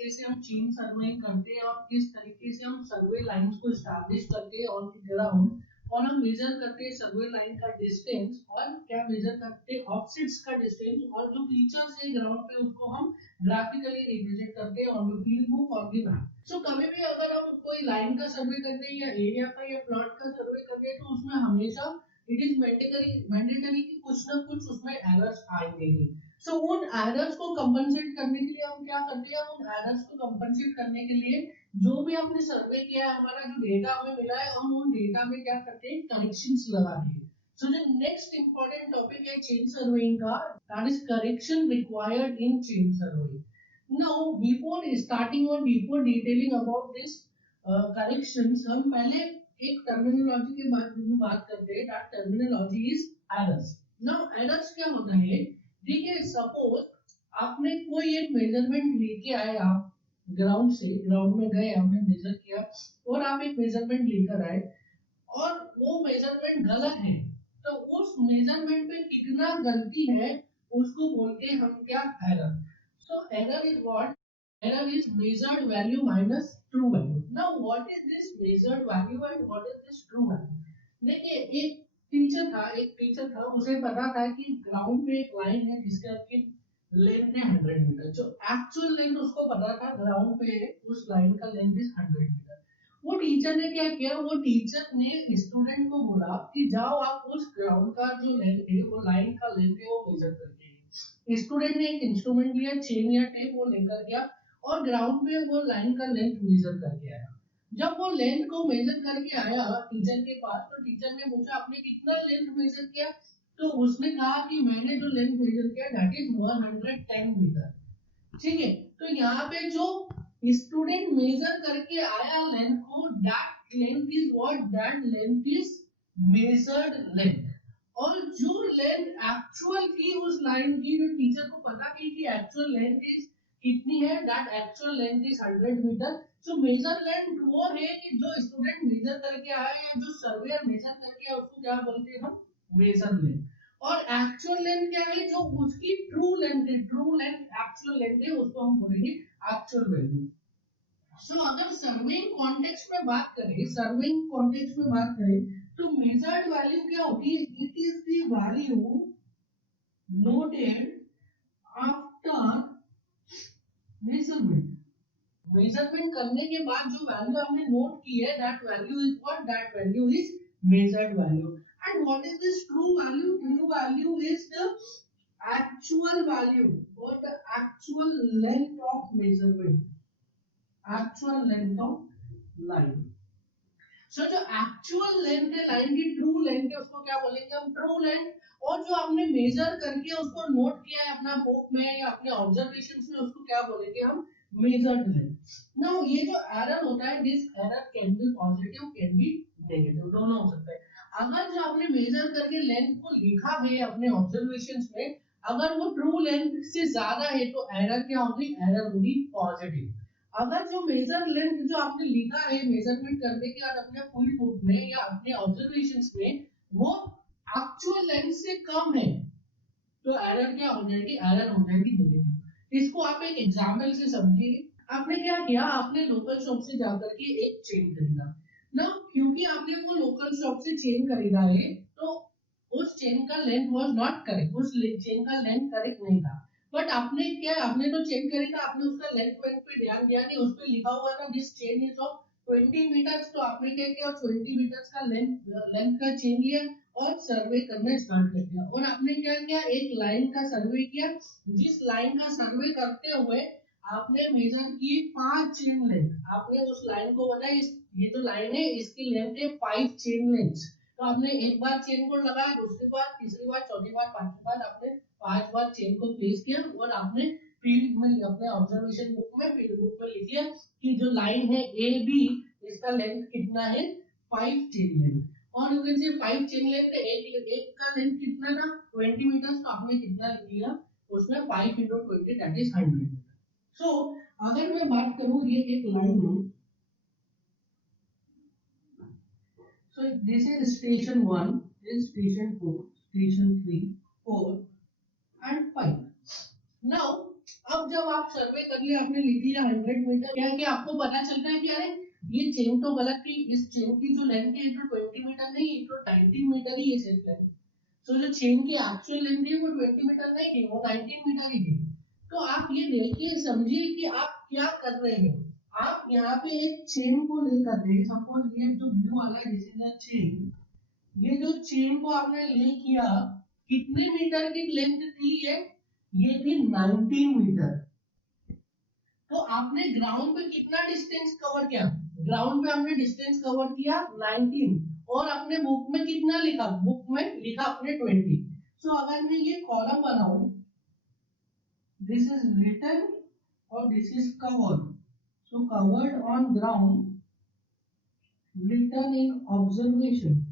तरीके से हम चेन सर्वेइंग करते हैं और किस तरीके से हम सर्वे लाइंस को एस्टैब्लिश करते हैं ऑन द ग्राउंड, और हम मेजर करते हैं सर्वे लाइन का डिस्टेंस और क्या मेजर करते हैं ऑफसेट्स का डिस्टेंस, और जो फीचर्स है ग्राउंड पे उसको हम ग्राफिकली रिप्रेजेंट करते हैं ऑन द फील्ड बुक और द मैप। सो कभी भी अगर हम कोई लाइन का सर्वे करते हैं या एरिया का या प्लॉट का सर्वे करते हैं तो उसमें हमेशा इट इज मैंडेटरी कि कुछ ना कुछ उसमें एरर्स आएंगे ही। सो उन एरर्स को कंपनसेट करने के लिए हम क्या करते हैं, उन एरर्स को कंपनसेट करने के लिए जो भी हमने सर्वे किया है, हमारा जो डेटा हमें मिला है, हम उन डेटा में क्या करते हैं, करेक्शंस लगाते हैं। सो जो नेक्स्ट इंपॉर्टेंट टॉपिक है चेन सर्वेइंग का, that is correction required in chain surveying. Now before detailing about this corrections, हम पहले एक टर्मिनोलॉजी के बारे में बात करते हैं। That terminology is errors. Now errors क्या होता है, देखिए सपोज आपने कोई एक मेजरमेंट लेके आए, आप ग्राउंड में गए, आपने मेजर किया और आप एक मेजरमेंट लेकर आए और वो मेजरमेंट गलत है, तो उस मेजरमेंट पे कितना गलती है उसको बोलते हैं हम क्या, error. So error is what, error is measured value minus true value. Now what is this measured value and what is this true value. देखिए एक टीचर था, उसे पता था कि ग्राउंड पे एक लाइन है जिसके आपकी लेंथ है 100 मीटर। जो एक्चुअल लेंथ उसको पता था ग्राउंड पे उस लाइन का लेंथ इज 100 मीटर। वो टीचर ने क्या किया, वो टीचर ने स्टूडेंट को बोला कि जाओ आप उस ग्राउंड का जो लेंथ है, वो लाइन का लेंथ है, वो मेजर करके आइए। स्टूडेंट ने एक इंस्ट्रूमेंट लिया, चेन या टेप, वो लेकर गया और ग्राउंड पे वो लाइन का लेंथ मेजर करके आया। जब वो लेंथ को मेजर करके आया टीचर के पास, तो टीचर ने पूछा आपने कितना लेंथ मेजर किया, तो उसने कहा कि मैंने जो लेंथ मेजर किया दैट इज 110 मीटर। ठीक है, तो यहाँ पे जो स्टूडेंट मेजर करके आया लेंथ को, that length is what, that length is measured length. और जो लेंथ एक्चुअल थी उस लाइन की, जो टीचर को पता थी कि एक्चुअल लेंथ इज कितनी है, that actual length is 100 meter. So major length वो है कि जो स्टूडेंट मेजर करके आया या जो सर्वेयर मेजर करके आया उसको क्या बोलते हैं हम, मेजर लेंथ। और एक्चुअल लेंथ क्या है, जो उसकी ट्रू लेंथ है, ट्रू लेंथ एक्चुअल लेंथ है, उसको हम बोलेंगे एक्चुअल वैल्यू। सो अगर सर्वेइंग कॉन्टेक्स्ट में बात करें तो मेजर्ड वैल्यू क्या होती है, it is the value noted after measurement करने के बाद जो वैल्यू हमने नोट की है, that value is what, that value is measured value. And what is this true value, true value is the actual value or the actual length of measurement, actual length of line। So जो actual length है line की, true length है, उसको क्या बोलेंगे हम, true length. और जो हमने मेजर करके उसको नोट किया है अपना बुक में या अपने ऑब्जर्वेशंस में, उसको क्या बोलेंगे हम, मेजर्ड लेंथ। नाउ ये जो एरर होता है, this error can be positive, can be negative, दोनों हो सकता है। अगर जो आपने मेजर करके लेंथ को लिखा है अपने ऑब्जर्वेशंस में, अगर वो ट्रू लेंथ से ज्यादा है तो एरर क्या होगी, एरर होगी पॉजिटिव। अगर जो मेजर लेंथ जो आपने लिखा है मेजरमेंट करने के बाद अपने फुल बुक में या अपने ऑब्जर्वेशंस में, वो एक्चुअल लेंथ से कम है, तो एरर क्या हो जाएगी, एरर हो जाएगी नेगेटिव। इसको आप एक एग्जांपल से समझिए। आपने क्या किया, आपने लोकल शॉप से जाकर के एक चेन खरीदा ना, क्योंकि आपने वो लोकल शॉप से चेन खरीदा है तो उस चेन का लेंथ वाज नॉट करेक्ट, उस चेन का लेंथ करेक्ट नहीं था। बट आपने क्या, आपने तो चेन खरीदा, आपने उसका लेंथ पे ध्यान दिया नहीं, उस पे लिखा हुआ था this chain is of 20 meters, तो आपने क्या किया, 20 मीटर्स का लेंथ का चेन लिया और सर्वे करना स्टार्ट कर दिया। और आपने क्या किया, एक लाइन का सर्वे किया, जिस लाइन का सर्वे करते हुए आपने मेजर की 5 चेन लेंथ। आपने उस लाइन को बताया ये जो लाइन है इसकी लेंथ है 5 चेन लेंथ। तो आपने एक बार चेन को लगाया, दूसरी बार, तीसरी बार, चौथी बार, पांचवी बार, आपने 5 बार चेन को प्लेस किया और आपने फील्ड में अपने ऑब्जर्वेशन बुक में, फील्ड बुक में लिख लिया कि जो लाइन है ए बी, इसका लेंथ कितना है, 5 चेन लेंथ। और यू कैन से 5 चेन लेंथ, एक का लेंथ कितना था, 20 मीटर, तो आपने कितना लिख लिया उसमें 5 × 20 दैट इज 100 मीटर। सो अगर मैं बात करूं, ये एक लाइन है, so this is station 1, this is station 2, station 3, 4 and 5। now अब जब आप सर्वे कर लिया, आपने लिख दिया 100 मीटर, क्या कि आपको पता चलता है कि अरे ये चेन तो गलत थी, इस चेन की जो लेंथ है तो 20 मीटर नहीं, ये तो 19 मीटर ही है सिर्फ लेंथ। तो जो चेन की एक्चुअल लेंथ है वो 20 मीटर नहीं थी, वो 19 मीटर ही थी। तो आप ये देखिए समझिए कि आप क्या कर रहे हैं। आप यहाँ पे एक चेन को लेकर के, सपोज ये जो ब्लू वाला डिसीजन चेन, ये जो चेन को आपने ले किया, कितने मीटर की लेंथ थी ये थी 19 मीटर। तो आपने ग्राउंड पे कितना डिस्टेंस कवर किया, ग्राउंड पे आपने डिस्टेंस कवर किया 19, और अपने बुक में कितना लिखा, बुक में लिखा अपने 20। सो अगर मैं ये कॉलम बनाऊं, दिस इज रिटन और this is covered, so covered on ground, written in observation.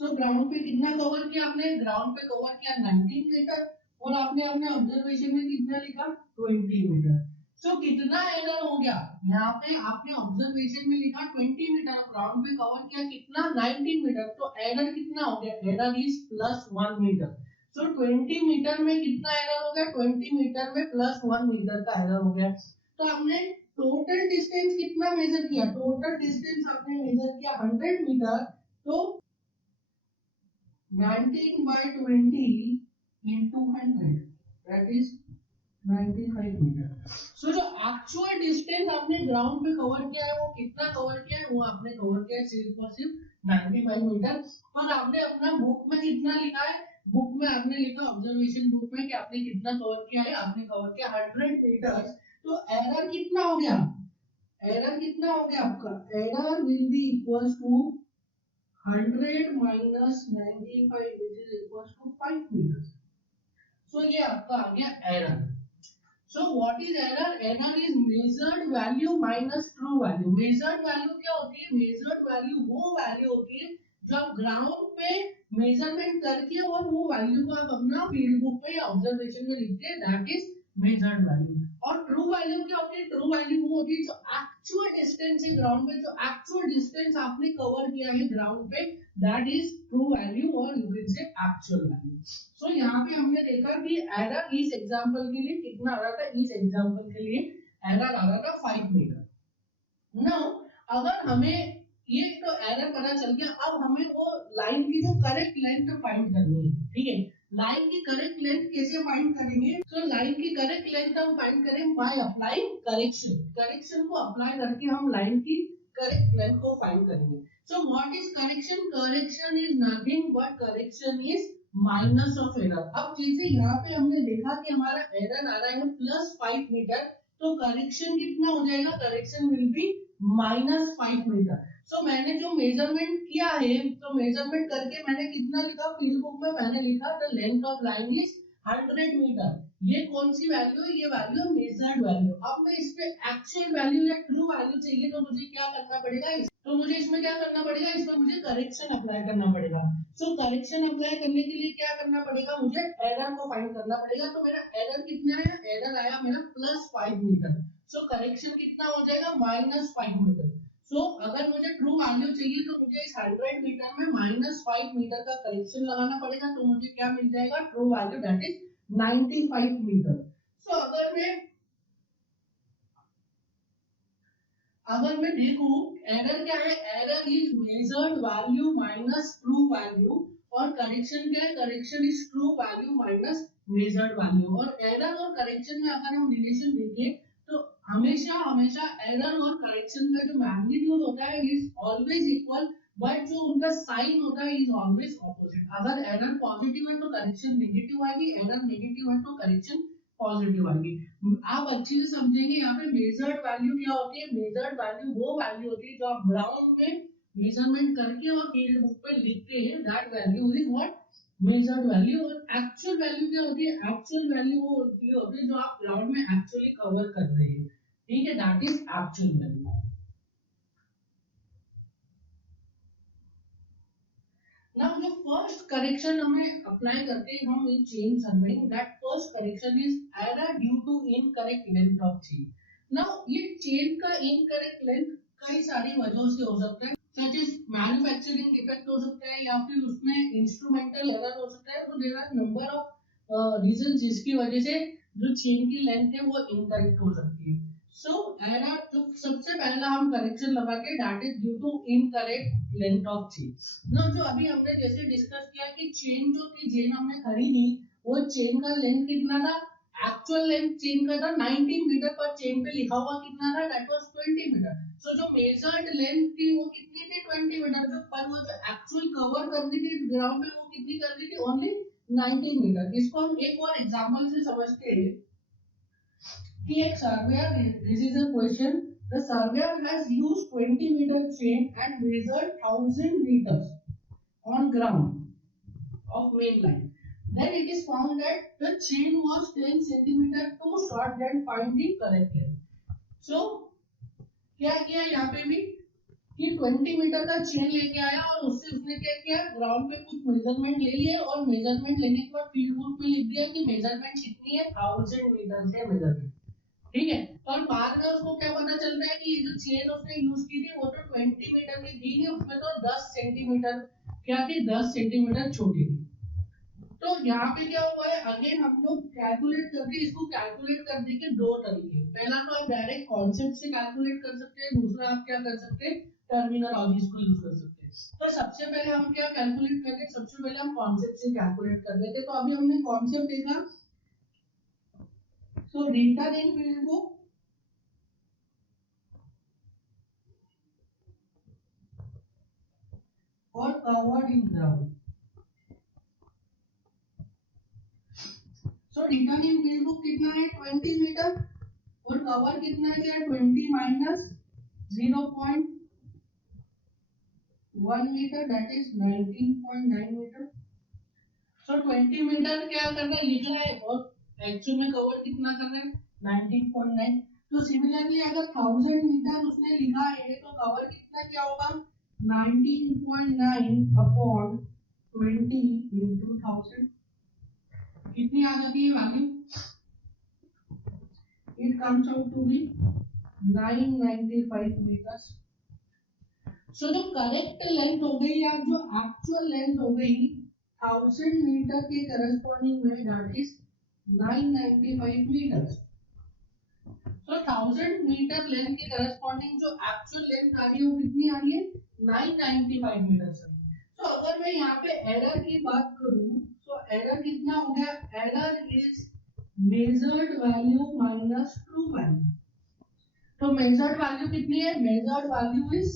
So ground पे कितना कवर किया आपने, ग्राउंड पे कवर किया 19 मीटर, और आपने अपने ऑब्जर्वेशन में कितना लिखा 20 मीटर। सो कितना एरर हो गया, यहाँ पे आपने ऑब्जर्वेशन में लिखा 20 मीटर, ग्राउंड पे कवर किया कितना 19 मीटर, तो एरर कितना हो गया, error is +1 meter. So 20 meter में कितना एरर हो गया, 20 मीटर में +1 मीटर का एरर हो गया। तो हमने टोटल डिस्टेंस कितना मेजर किया, टोटल डिस्टेंस आपने मेजर किया 100 मीटर, तो 19 by 20 into 100, that is 95 meter. सो जो एक्चुअल डिस्टेंस आपने ग्राउंड पे कवर किया है वो कितना कवर किया है, वो आपने कवर किया है सिर्फ और सिर्फ 95 मीटर। और आपने अपना बुक में कितना लिखा है, बुक में आपने लिखा ऑब्जर्वेशन बुक में कि आपने कितना कवर किया है, आपने कवर किया 100 मीटर। तो एरर कितना हो गया, एरर कितना हो गया आपका, error will be equal to 100 minus 95 which is equals to 5 meters. So ये आपका आ गया error. So what is error? Error is measured value minus true value. Measured value क्या होती है? Measured value वो value होती है जो आप ग्राउंड पे मेजरमेंट करके और वो वैल्यू को आप अपना फील्ड बुक पे या ऑब्जर्वेशन में लिखते हैं, दैट इज मेजर्ड वैल्यू। और ट्रू वैल्यू क्या होती है, ट्रू वैल्यू वो होती है जो एक्चुअल डिस्टेंस है ग्राउंड पे, जो एक्चुअल डिस्टेंस आपने कवर किया है ग्राउंड पे, दैट इज ट्रू वैल्यू, और you can say actual value. So यहाँ पे हमने देखा कि एरर इस एग्जांपल के लिए कितना आ रहा था, इस एग्जांपल के लिए एरर आ रहा था 5 मीटर। नाउ अगर हमें ये तो एरर पता चल गया, अब हमें वो लाइन की जो करेक्ट लेंथ फाइंड करनी है, ठीक है। लाइन की करेक्ट लेंथ कैसे फाइंड करेंगे, तो लाइन की करेक्ट लेंथ हम फाइंड करें बाय अप्लाइंग करेक्शन। करेक्शन को अप्लाई करके हम लाइन की करेक्ट लेंथ को फाइंड करेंगे। So what is correction, correction is nothing but correction is minus of error. अब जैसे यहाँ पे हमने देखा कि हमारा एरर आ रहा है +5 मीटर, तो करेक्शन कितना हो जाएगा, करेक्शन विल बी -5 मीटर। सो मैंने जो मेजरमेंट किया है, तो मेजरमेंट करके मैंने कितना लिखा, फील्ड बुक में मैंने लिखा the length of line is 100 meter. ये कौन सी वैल्यू है, ये वैल्यू है मेजर्ड वैल्यू। अब मैं इस पे एक्चुअल वैल्यू या ट्रू वैल्यू चाहिए, तो मुझे क्या करना पड़ेगा, तो मुझे इसमें क्या करना पड़ेगा, इसमें मुझे करेक्शन अप्लाई करना पड़ेगा। सो करेक्शन अप्लाई करने के लिए क्या करना पड़ेगा, मुझे एरर को फाइंड करना पड़ेगा। तो मेरा एरर कितना है, एरर आया मेरा +5 मीटर। सो करेक्शन कितना हो जाएगा, -5 मीटर। सो अगर मुझे ट्रू वैल्यू चाहिए तो मुझे इस 100 मीटर में -5 मीटर का करेक्शन लगाना पड़ेगा, तो मुझे क्या मिल जाएगा, true value that is 95 meter. So अगर मैं देखूं एरर क्या है, error is measured value minus true value, और करेक्शन क्या है, correction is true value minus measured value. और एरर और करेक्शन में अगर हम रिलेशन देखें तो हमेशा हमेशा एरर और करेक्शन का जो मैग्नीट्यूड होता है इज ऑलवेज इक्वल, बट जो उनका साइन होता है इज ऑलवेज ऑपोजिट। अगर एरर पॉजिटिव है तो करेक्शन नेगेटिव आएगी, एरर नेगेटिव है तो करेक्शन पॉजिटिव आएगी। आप अच्छे से समझेंगे यहाँ पे मेजर्ड वैल्यू क्या होती है, मेजर्ड वैल्यू वो वैल्यू होती है जो आप ग्राउंड में मेजरमेंट करके और फील्ड बुक पे लिखते हैं, that value is what, measured value. और एक्चुअल वैल्यू क्या होती है, एक्चुअल वैल्यू वो होती है जो आप ग्राउंड में एक्चुअली कवर कर रहे हैं, ठीक है, that is actual value. Now the first correction हमें अप्लाई करते हैं हम in chain surveying, that first correction is error due to incorrect length of chain. Now ये चेन का इनकरेक्ट लेंथ कई सारी वजहों से हो सकता है, सच इज मैन्युफैक्चरिंग डिफेक्ट हो सकता है, या फिर उसमें इंस्ट्रूमेंटल एरर हो सकता है। तो there are number of reason जिसकी वजह से जो चेन की लेंथ है वो इनकरेक्ट हो सकती है। सो एरर, तो सबसे पहला हम करेक्शन लगा के that is due to incorrect length of chain. जो अभी हमने जैसे डिस्कस किया कि चेन जो थी, चेन हमने खरीदी, वो चेन का लेंथ कितना था, एक्चुअल लेंथ चेन का था 19 मीटर, पर चेन पे लिखा हुआ कितना था, दैट वाज 20 मीटर। सो जो मेजर्ड लेंथ थी वो कितनी थी, 20 मीटर, जो पर वो जो एक्चुअल कवर करनी थी ग्राउंड पे वो कितनी करनी थी, ओनली 19 मीटर। इसको हम एक और एग्जांपल से समझते हैं कि एक surveyor, this is a question, the surveyor has used 20 meter chain and measured 1000 meters on ground of main line. Then it is found that the chain was 10 centimeter too short. Then find the correct length. So क्या किया यहाँ पे भी कि 20 metre का chain लेके आया और उससे उसने क्या किया, ग्राउंड पे कुछ मेजरमेंट ले लिए और मेजरमेंट लेने के बाद फील्ड बुक में लिख दिया कि मेजरमेंट कितनी है, 1000 मीटर है मेजरमेंट, ठीक है। और बाद में उसको क्या पता चल रहा है कि ये जो चेन उसने यूज की थी वो तो 20 मीटर की थी नहीं, उसमें तो 10 सेंटीमीटर क्या थी, 10 सेंटीमीटर छोटी थी। तो यहाँ पे क्या हुआ है, अगेन हम लोग कैलकुलेट करके इसको कैलकुलेट करने के दो तरीके, पहला तो आप डायरेक्ट कॉन्सेप्ट से कैलकुलेट कर सकते हैं, दूसरा आप क्या कर सकते हैं, टर्मिनोलॉजीज को यूज कर सकते हैं। तो सबसे पहले हम क्या कैलकुलेट करेंगे, सबसे पहले हम कॉन्सेप्ट से कैलकुलेट कर लेते हैं। तो अभी हमने कॉन्सेप्ट देखा, सो रिटर्न इन फील्ड बुक और covered in ground. So return in field book कितना है, 20 मीटर, और कवर कितना है, क्या 20 minus 0.1 meter, that is 19.9 meter. So 20 meter क्या करना है, लिखना है, और एक्चुअल में कवर कितना करना है, 19.9। तो सिमिलरली अगर 1000 मीटर उसने लिखा है तो कवर कितना क्या होगा, 19.9 अपॉन 20 into 1000, कितनी आ जाती है value, it comes out to be 995 meters। सो जो करेक्ट लेंथ हो गई या जो एक्चुअल लेंथ हो गई 1000 मीटर के करस्पॉन्डिंग में, दैट इज 995 meters। तो 1000 मीटर लेंथ के करस्पॉन्डिंग जो एक्चुअल लेंथ आ रही है वो कितनी आ रही है, 995 मीटर आ रही है। तो अगर मैं यहाँ पे एरर की बात करूं तो एरर कितना हो गया, error is measured value minus true value. तो मेजर्ड वैल्यू कितनी है, मेजर्ड वैल्यू इज,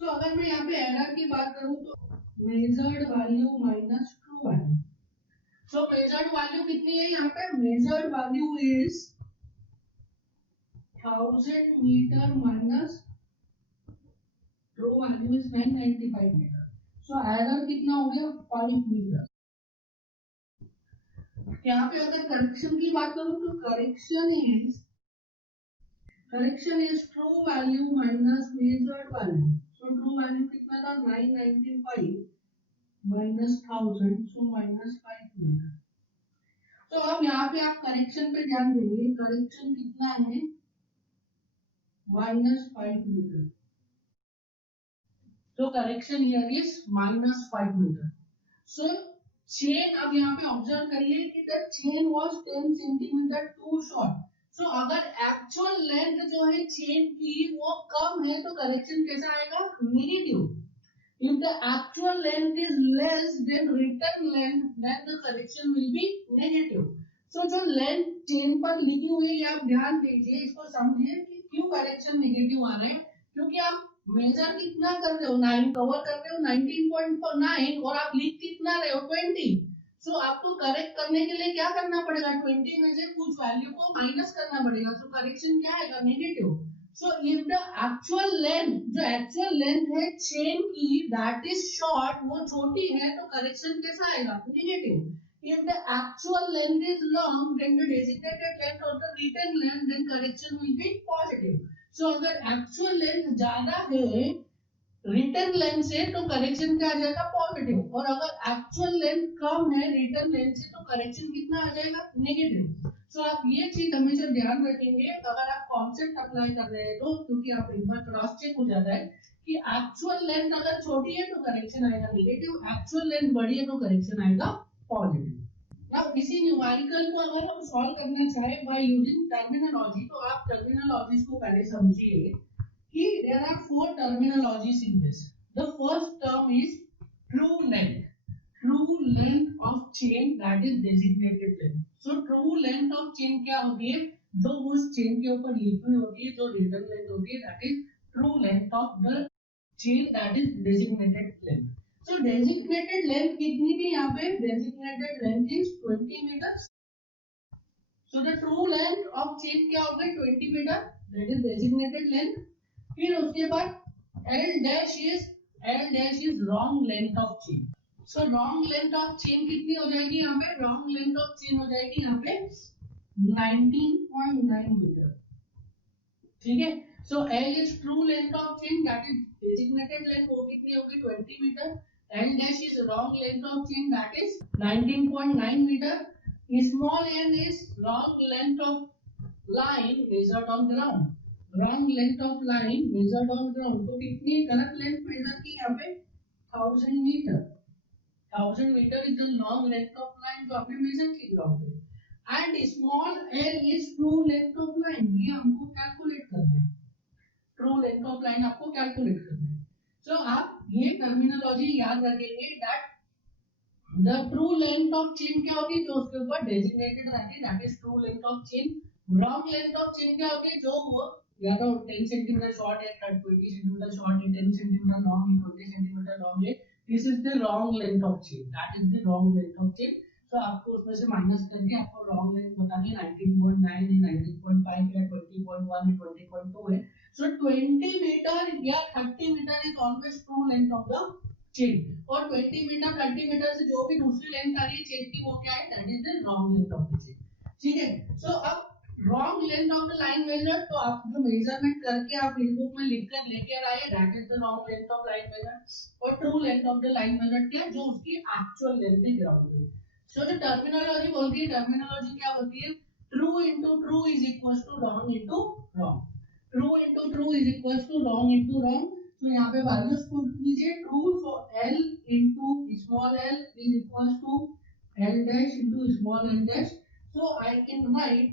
तो अगर मैं यहाँ पे एरर की बात करूं तो measured value minus true value. So measured value कितनी है यहाँ पे, measured value is 1000 meter minus true value is 995 meter. So error कितना हो गया, 5 मीटर। यहाँ पे अगर करेक्शन की बात करूं तो correction is true value minus measured value. So true value कितना था, 995 माइनस 1000, सो माइनस 5 मीटर। तो अब यहाँ पे आप करेक्शन पे ध्यान देंगे, करेक्शन कितना है, माइनस 5 मीटर। तो correction here is minus 5 meter. So chain, अब यहाँ पे ऑब्जर्व करिए कि the chain was 10 centimeter too short. So अगर एक्चुअल लेंथ जो है चेन की वो कम है तो करेक्शन कैसा आएगा, negative. If the actual length is less than written length, then the correction will be negative. So जो length चेन पर लिखी हुई है आप ध्यान दीजिए, इसको समझिए कि क्यों करेक्शन नेगेटिव आ रहा है, क्योंकि आप मेजर कितना कर रहे हो, 9 कवर कर रहे हो 19.9 और आप लिख कितना रहे हो 20। सो आपको करेक्ट करने के लिए क्या करना पड़ेगा, 20 में से कुछ वैल्यू को माइनस करना पड़ेगा। सो करेक्शन क्या आएगा, negative. So if the actual length, जो actual length है चेन की, that is short, वो छोटी है तो करेक्शन कैसा आएगा, negative. If the actual length is long, then the designated length or the written length, then correction will be positive. So अगर actual length ज्यादा है रिटर्न लेंथ से तो करेक्शन क्या आ जाएगा, पॉजिटिव। और अगर एक्चुअल लेंथ कम है रिटर्न लेंथ से तो करेक्शन कितना आ जाएगा, नेगेटिव। सो आप ये चीज हमेशा ध्यान रखेंगे अगर आप कॉन्सेप्ट अप्लाई कर रहे हैं तो, क्योंकि आप एक बार क्रॉस चेक हो जाता है कि एक्चुअल लेंथ अगर छोटी है तो करेक्शन आएगा नेगेटिव, एक्चुअल लेंथ बड़ी है तो करेक्शन आएगा पॉजिटिव। अब इसी न्यूमेरिकल को अगर हम सॉल्व करना चाहे बाय यूजिंग टर्मिनोलॉजी, तो आप टर्मिनोलॉजीज को पहले समझिए कि there are 4 terminologies in this. The first term is true length, true length of chain that is designated length. So true length of chain क्या होती है, जो उस चेन के ऊपर लिखी हुई होती है, जो रिटन लेंथ होती है, that is true length of the chain that is designated length. So designated length कितनी थी यहाँ पे, designated length is 20 meters. So the true length of chain क्या होगा 20 meter, that is designated length. फिर उसके बाद L dash is wrong length of chain. So wrong length of chain कितनी हो जाएगी यहाँ पे, wrong length of chain हो जाएगी यहाँ पे 19.9 meter, ठीक है। So L is true length of chain, that is designated length, वो कितनी होगी 20 meter. L dash is wrong length of chain, that is 19.9 meter. Small n is wrong length of line measured on ground. Wrong length of line measured on ground. तो कितनी गलत length major की यहाँ पे 1000 meter. 1000 meter is the long length of line जो आपने major की ground पे। And small n is true length of line, ये हमको कैलकुलेट करना है। ट्रू लेंथ ऑफ लाइन आपको कैलकुलेट करना है। So आप ये टर्मिनोलॉजी याद रखेंगे that the true length of chain क्या होगी, जो उसके ऊपर designated रहती है, that is true length of chain. Wrong length of chain क्या होगी, जो वो या तो 10 सेंटीमीटर शॉर्ट है, 20 सेंटीमीटर शॉर्ट है, 10 सेंटीमीटर लॉन्ग है, 20 सेंटीमीटर लॉन्ग है, this is the wrong length of chain, that is the wrong length of chain. So आपको उसमें से माइनस करके आपको wrong length बतानी है, 19.9 है, 19.5 है, 20.1 है, 20.2 है। So 20 meter या 30 meter is always true length of the chain, और 20 meter 30 meter से जो भी दूसरी लेंथ आ रही है चेन की वो क्या है, that is the wrong length of the chain, ठीक है। So अब wrong length of the line measure, तो आप जो मेजरमेंट करके आप नोटबुक में लिखकर लेके आए, that is the wrong length of line measure, और true length of the line measure क्या है, जो उसकी actual length है ग्राउंड पे। So जो टर्मिनोलॉजी बोलती है, टर्मिनोलॉजी क्या होती है, true into true is equals to wrong into wrong, true into true is equals to wrong into wrong। तो यहाँ पे वैल्यूज पुट कीजिए true, so L into small l is equals to L dash into small l dash, so I can write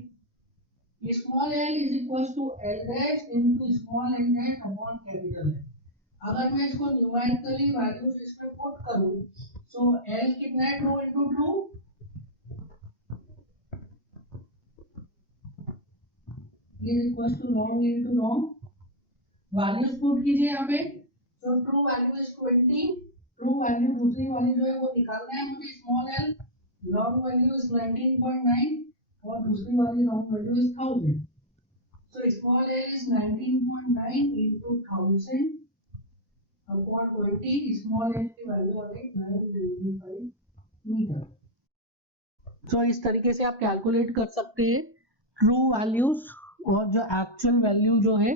small l is equals to L dash into small l dash upon capital L। अगर मैं इसको numerically values इसमें put करूं, so L कितना है, true into true is equals to wrong into wrong, values put कीजिए यहाँ पे। So true value is 20, true value दूसरी वाली जो है वो निकालना है मुझे, small l, wrong value is 19.9 और दूसरी वाली wrong value is 1000। So small l is 19.9 into 1000 upon 20, small l की वैल्यू आ गई 925 मीटर। So इस तरीके से आप कैलकुलेट कर सकते हैं ट्रू वैल्यूज और जो एक्चुअल वैल्यू जो है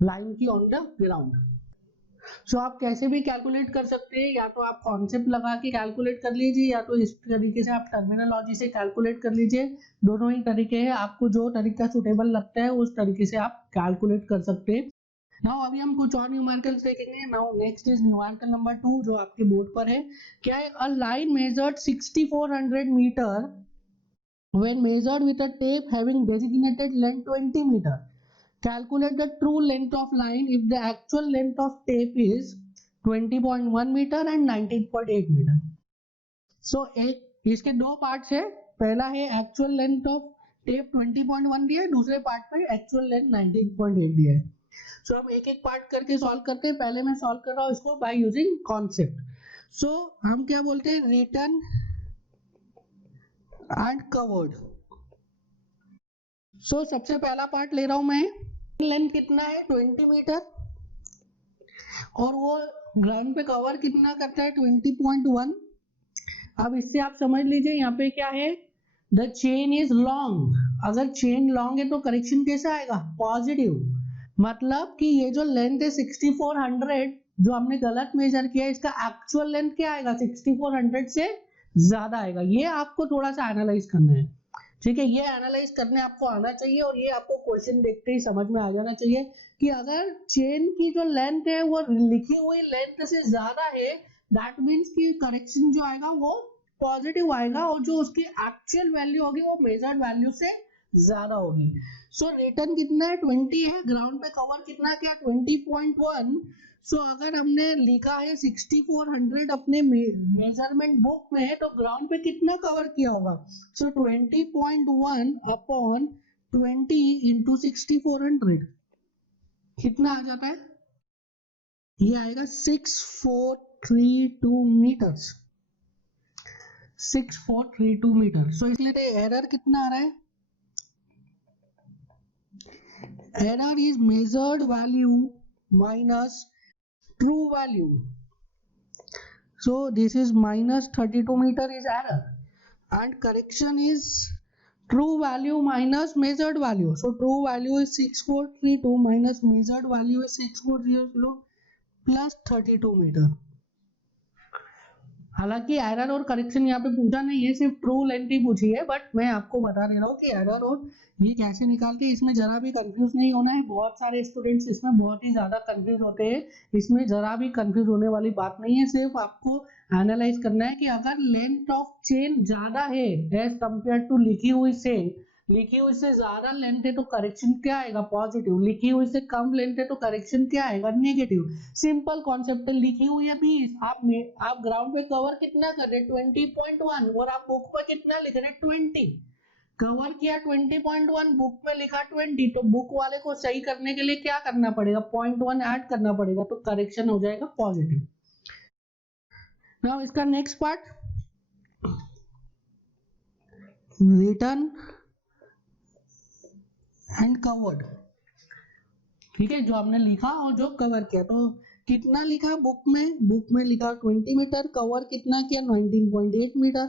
लाइन की ऑन द ग्राउंड। सो आप कैसे भी कैलकुलेट कर सकते हैं, या तो आप कॉन्सेप्ट लगा के कैलकुलेट कर लीजिए, या तो इस तरीके से आप टर्मिनोलॉजी से कैलकुलेट कर लीजिए। दोनों ही तरीके हैं, आपको जो तरीका सुटेबल लगता है उस तरीके से आप कैलकुलेट कर सकते हैं। नाउ अभी हम कुछ और न्यूमेरिकल्स देखेंगे। Now next is numerical number 2 जो आपके बोर्ड पर है। क्या है, a line measured 6400 meter when measured with a tape having designated length 20 meter. Calculate the true length of line if the actual length of tape is 20.1 meter and 19.8 meter. So एक इसके दो parts है, पहला है actual length of tape 20.1 दिया है, दूसरे part पर एक्चुअल लेंथ 19.8 दिया है। सो हम एक एक पार्ट करके सॉल्व करते हैं। पहले मैं सॉल्व कर रहा हूँ इसको बाय यूजिंग कॉन्सेप्ट। सो हम क्या बोलते हैं, रिटन एंड कवर्ड। सो सबसे पहला पार्ट ले रहा हूं मैं, लेंथ कितना है 20 मीटर और वो ग्राउंड पे कवर कितना करता है 20.1। अब इससे आप समझ लीजिए यहाँ पे क्या है, द चेन इज लॉन्ग। अगर चेन लॉन्ग है तो करेक्शन कैसे आएगा, पॉजिटिव। मतलब कि ये जो लेंथ है 6400 जो हमने गलत मेजर किया है, इसका एक्चुअल लेंथ क्या आएगा 6400 से ज्यादा आएगा। ये आपको थोड़ा सा एनालाइज करना है, ठीक है, ये एनालाइज करने आपको आना चाहिए और ये आपको क्वेश्चन देखते ही समझ में आ जाना चाहिए कि अगर चेन की जो लेंथ है वो लिखी हुई लेंथ से ज्यादा है, दैट मीन्स कि करेक्शन जो आएगा वो पॉजिटिव आएगा और जो उसकी एक्चुअल वैल्यू होगी वो मेजर्ड वैल्यू से ज्यादा होगी। सो रिटर्न कितना है 20 है, ग्राउंड पे कवर कितना किया 20.1। सो अगर हमने लिखा है 6400 अपने मेजरमेंट बुक में तो ग्राउंड पे कितना कवर किया होगा। सो 20.1 अपॉन 20 इंटू 6400 कितना आ जाता है, ये आएगा 6432 मीटर्स, 6432 मीटर। सो इसलिए एरर कितना आ रहा है, error is measured value minus true value. So this is minus 32 meter is error and correction is true value minus measured value. So true value is 6432 minus measured value is 6400 plus 32 meter. हालांकि error और correction यहाँ पे पूछा नहीं है, सिर्फ true length ही पूछी है, बट मैं आपको बता दे रहा हूँ कि एरर और ये कैसे निकालते हैं, इसमें जरा भी कंफ्यूज नहीं होना है। बहुत सारे स्टूडेंट्स इसमें बहुत ही ज्यादा कंफ्यूज होते हैं, इसमें जरा भी कंफ्यूज होने वाली बात नहीं है। सिर्फ आपको एनालाइज करना है कि अगर लेंथ ऑफ चेन ज्यादा है एज कंपेयर टू लिखी हुई से, लिखी हुई से ज्यादा लेंथ है तो करेक्शन क्या आएगा, पॉजिटिव। लिखी हुई से कम लेंथ है तो करेक्शन क्या आएगा, नेगेटिव। सिंपल कॉन्सेप्ट है, लिखी हुई है 20, आप ग्राउंड पे कवर कितना कर रहे 20.1 और आप बुक पे कितना लिख रहे 20, कवर किया 20.1, बुक में लिखा 20, तो बुक वाले को सही करने के लिए क्या करना पड़ेगा, 0.1 ऐड करना पड़ेगा, तो करेक्शन हो जाएगा पॉजिटिव। नाउ इसका next part, return and covered. ठीक है, जो हमने लिखा और जो कवर किया, तो कितना लिखा बुक में लिखा 20 मीटर, कवर कितना किया 19.8 मीटर।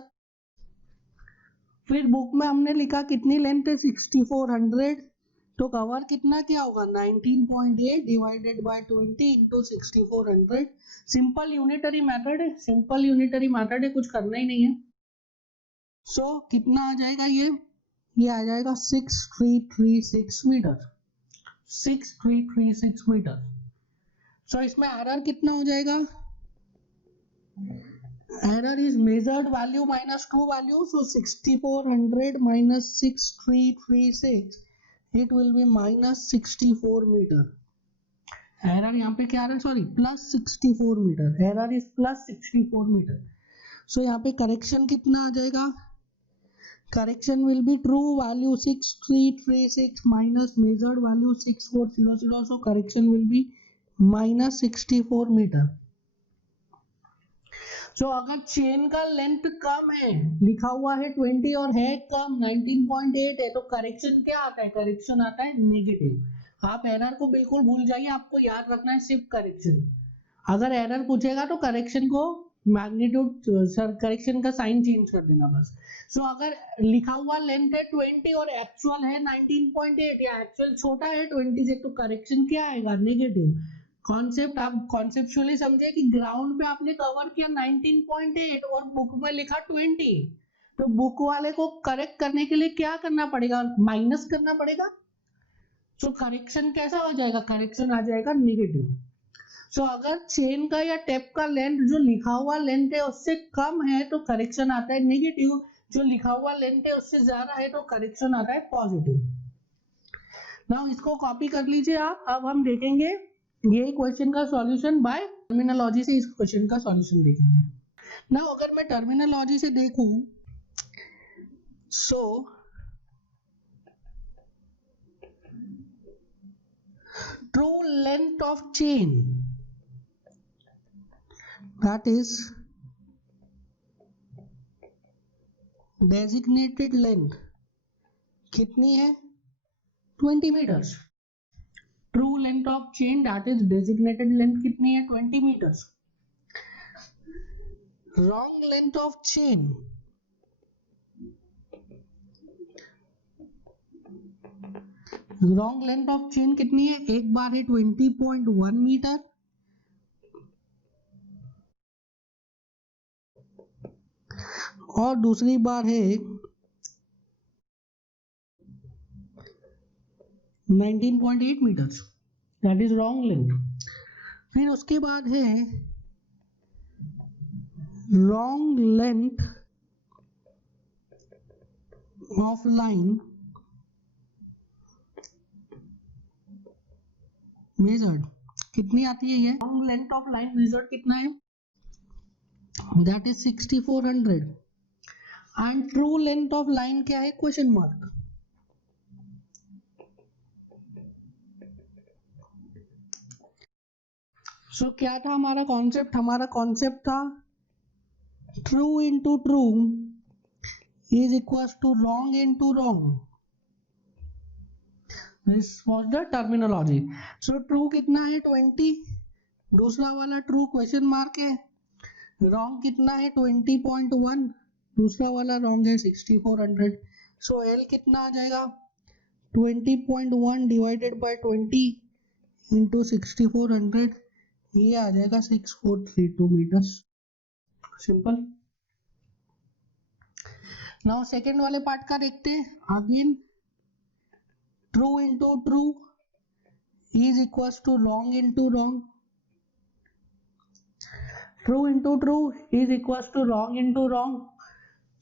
फिर बुक में हमने लिखा कितनी लेंथ है 6400, तो कवर कितना क्या होगा 19.8 divided by 20 into 6400। Simple unitary method है, सिंपल यूनिटरी मेथड है, कुछ करना ही नहीं है। सो कितना आ जाएगा ये आ जाएगा 6336 मीटर, 6336 मीटर। सो इसमें एरर कितना हो जाएगा, error is measured value minus true value. So 6400 minus 6336 it will be minus 64 meter. Error यहाँ पे क्या आ रहा है, sorry plus 64 meter, error is plus 64 meter. So यहाँ पे करेक्शन कितना आ जाएगा, correction will be true value 6336 minus measured value 6400, so correction will be minus 64 meter। so अगर चेन का लेंथ कम है, लिखा हुआ है 20 और है कम 19.8 है, तो करेक्शन क्या आता है, करेक्शन आता है नेगेटिव। आप एरर को बिल्कुल भूल जाइए, आपको याद रखना है सिर्फ करेक्शन। अगर एरर पूछेगा तो करेक्शन को मैग्नीट्यूड करेक्शन का साइन चेंज कर देना बस। सो अगर लिखा हुआ लेंथ है 20 और एक्चुअल है 19.8 या एक्चुअल छोटा है 20 से, तो करेक्शन क्या आएगा, नेगेटिव। कॉन्सेप्ट आप कॉन्सेप्चुअली समझे कि ग्राउंड पे आपने कवर किया 19.8 और बुक में लिखा 20, तो बुक वाले को करेक्ट करने के लिए क्या करना पड़ेगा, माइनस करना पड़ेगा। सो करेक्शन कैसा हो जाएगा, करेक्शन आ जाएगा नेगेटिव। सो अगर चेन का या टेप का लेंथ जो लिखा हुआ लेंथ है उससे कम है तो करेक्शन आता है नेगेटिव, जो लिखा हुआ लेंथ है उससे ज्यादा है तो करेक्शन आता है पॉजिटिव। नाउ इसको कॉपी कर लीजिए आप। अब हम देखेंगे ये क्वेश्चन का सॉल्यूशन बाय टर्मिनोलॉजी से, इस क्वेश्चन का सॉल्यूशन देखेंगे। नाउ अगर मैं टर्मिनोलॉजी से देखूं, सो true length of chain, that is designated length कितनी है 20 meters। true length of chain that is designated length कितनी है 20 meters। wrong length of chain, wrong length of chain कितनी है, एक बार है 20.1 मीटर और दूसरी बार है 19.8 meters, that is wrong length. फिर उसके बाद है wrong length of line measured, कितनी आती है ये? Wrong length of line measured कितना है? That is 6400। And true length of line क्या है? Question mark. सो क्या था हमारा कॉन्सेप्ट? हमारा कॉन्सेप्ट था true into true is equal to wrong into wrong. This was the terminology. So true कितना है? 20, दूसरा वाला ट्रू क्वेश्चन मार्क है। रॉन्ग कितना है? 20.1, दूसरा वाला रॉन्ग है 6400। सो एल कितना आ जाएगा? 20.1 डिवाइडेड बाय 20 इंटू 6400, ये आ जाएगा 6432 मीटर्स। सिंपल। नाउ सेकेंड वाले पार्ट का देखते हैं। Again true into true is equal to wrong into wrong. True into true is equal to wrong into wrong.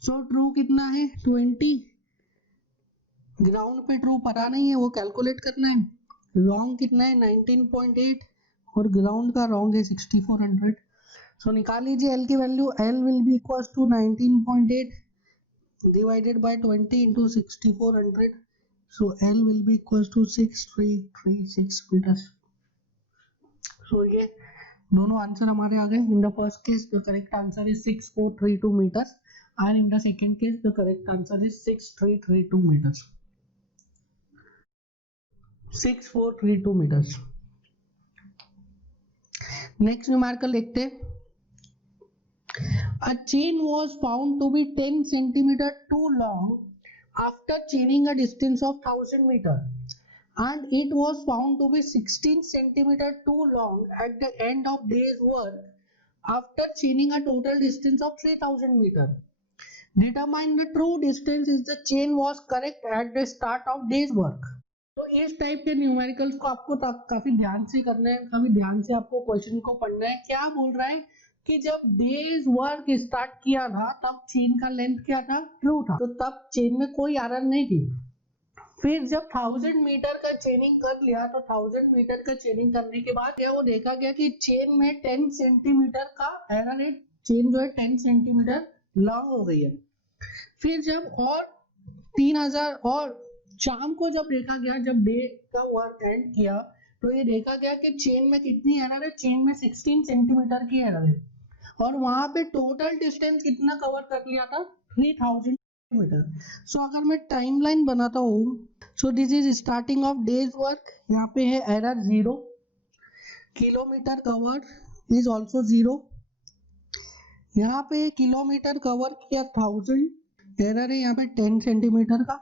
So true कितना है? 20, ग्राउंड पे ट्रू पता नहीं है, वो कैलकुलेट करना है। रॉन्ग कितना है? 19.8 और ग्राउंड का रॉन्ग है 6400। सो निकाल लीजिए एल की value. L will be equal to 19.8 divided by 20 into 6400. So L will be equals to 6336 meters. So ये दोनों आंसर हमारे आ गए। In the first case the correct answer is 6432 meters and in the second case the correct answer is 6332 meters. 6432 meters. Next numerical देखते हैं। A chain was found to be 10 centimeter too long after chaining a distance of 1000 meter, and it was found to be 16 centimeter too long at the end of day's work after chaining a total distance of 3000 meter. Determine the true distance if the chain was correct at the start of day's work. तो इस type के numericals को आपको काफी ध्यान से करना है, काफी ध्यान से आपको क्वेश्चन को पढ़ना है। क्या बोल रहा है कि जब डेज वर्क स्टार्ट किया था तब चेन का लेंथ क्या था? ट्रू था, तो तब चेन में कोई एरर नहीं थी। फिर जब 1000 मीटर का चेनिंग कर लिया तो 1000 मीटर का चेनिंग करने के बाद क्या वो देखा गया कि चेन में 10 सेंटीमीटर का एरर है, चेन जो है 10 सेंटीमीटर लॉन्ग हो गई है। फिर जब और 3000 और शाम को जब देखा गया, जब डे का वर्क एंड किया तो ये देखा गया कि चेन में कितनी एरर है? चेन में 16 सेंटीमीटर की एरर है और वहां पे टोटल डिस्टेंस कितना कवर कर लिया था? 3000 मीटर। सो अगर मैं टाइमलाइन बनाता हूँ, so this is starting of days work, यहाँ पे है error 0, kilometre covered is also 0, यहाँ पे किलोमीटर कवर किया 1000, एरर है यहाँ पे 10 सेंटीमीटर का,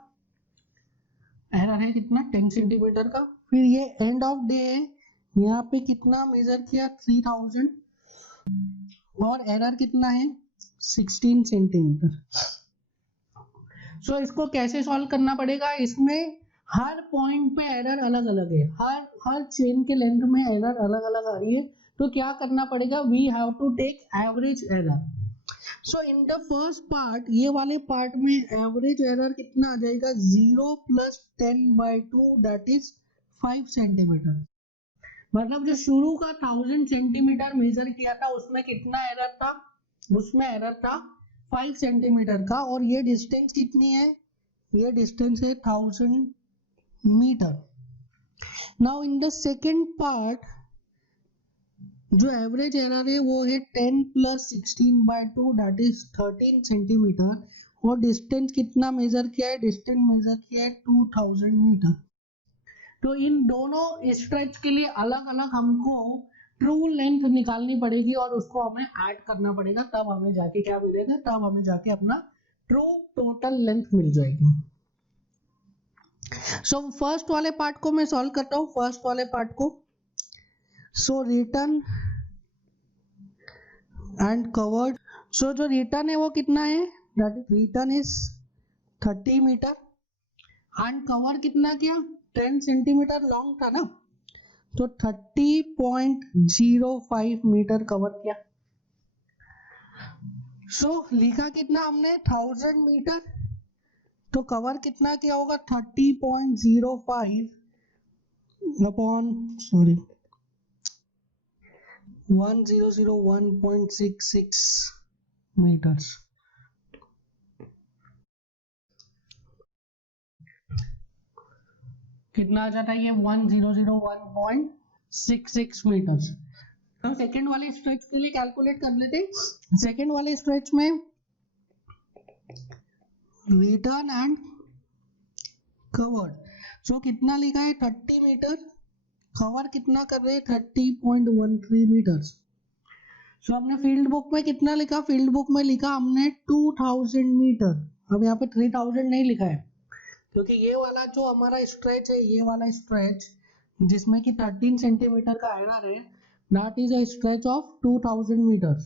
एरर है कितना? 10 सेंटीमीटर का। फिर ये एंड ऑफ डे है, यहाँ पे कितना मेजर किया? 3000 और एरर कितना है? 16 सेंटीमीटर। सो इसको कैसे सॉल्व करना पड़ेगा? इसमें हर पॉइंट पे एरर अलग अलग है, हर चेन के लेंथ में एरर अलग अलग आ रही है, तो क्या करना पड़ेगा? We have to take average error. So in the first part, ये वाले पार्ट में एवरेज एरर कितना आ जाएगा? 0 + 10/2 दैट इज 5 सेंटीमीटर। मतलब जो शुरू का 1000 सेंटीमीटर मेजर किया था उसमें कितना एरर था? उसमें एरर था 5 सेंटीमीटर का, और ये डिस्टेंस कितनी है? ये डिस्टेंस है 1000 meter. Now in the second part जो एवरेज एरर है वो है 10 + 16/2 दैट इज 13 सेंटीमीटर, और डिस्टेंस कितना मेजर किया है? डिस्टेंस मेजर किया है 2000 मीटर। तो इन दोनों स्ट्रेच के लिए अलग अलग हमको ट्रू लेंथ निकालनी पड़ेगी और उसको हमें ऐड करना पड़ेगा, तब हमें जाके क्या मिलेगा? तब हमें जाके अपना ट्रू टोटल लेंथ मिल जाएगी। सो फर्स्ट वाले पार्ट को मैं सॉल्व करता हूँ, फर्स्ट वाले पार्ट को। So return and covered, so जो रिटर्न है वो कितना है? Return is 30 meter and cover कितना किया? 10 सेंटीमीटर लॉन्ग था ना, तो 30.05 मीटर कवर किया। सो लिखा कितना हमने 1000 मीटर, तो कवर कितना किया होगा 30.05 अपॉन 1001.66 मीटर्स। कितना आ जाता है ये 1001.66 मीटर्स। तो सेकेंड वाले स्ट्रेच के लिए कैलकुलेट कर लेते। सेकेंड वाले स्ट्रेच में रिटर्न एंड कवर्ड, सो कितना लिखा है 30 मीटर, कवर कितना कर रहे हैं 30.13 मीटर्स। सो हमने फील्ड बुक में कितना लिखा, फील्ड बुक में लिखा हमने 2000 मीटर। अब यहाँ पे 3000 नहीं लिखा है, क्योंकि ये वाला जो हमारा स्ट्रेच है, ये वाला स्ट्रेच जिसमें कि 13 सेंटीमीटर का एरर है, that is a stretch of 2000 meter.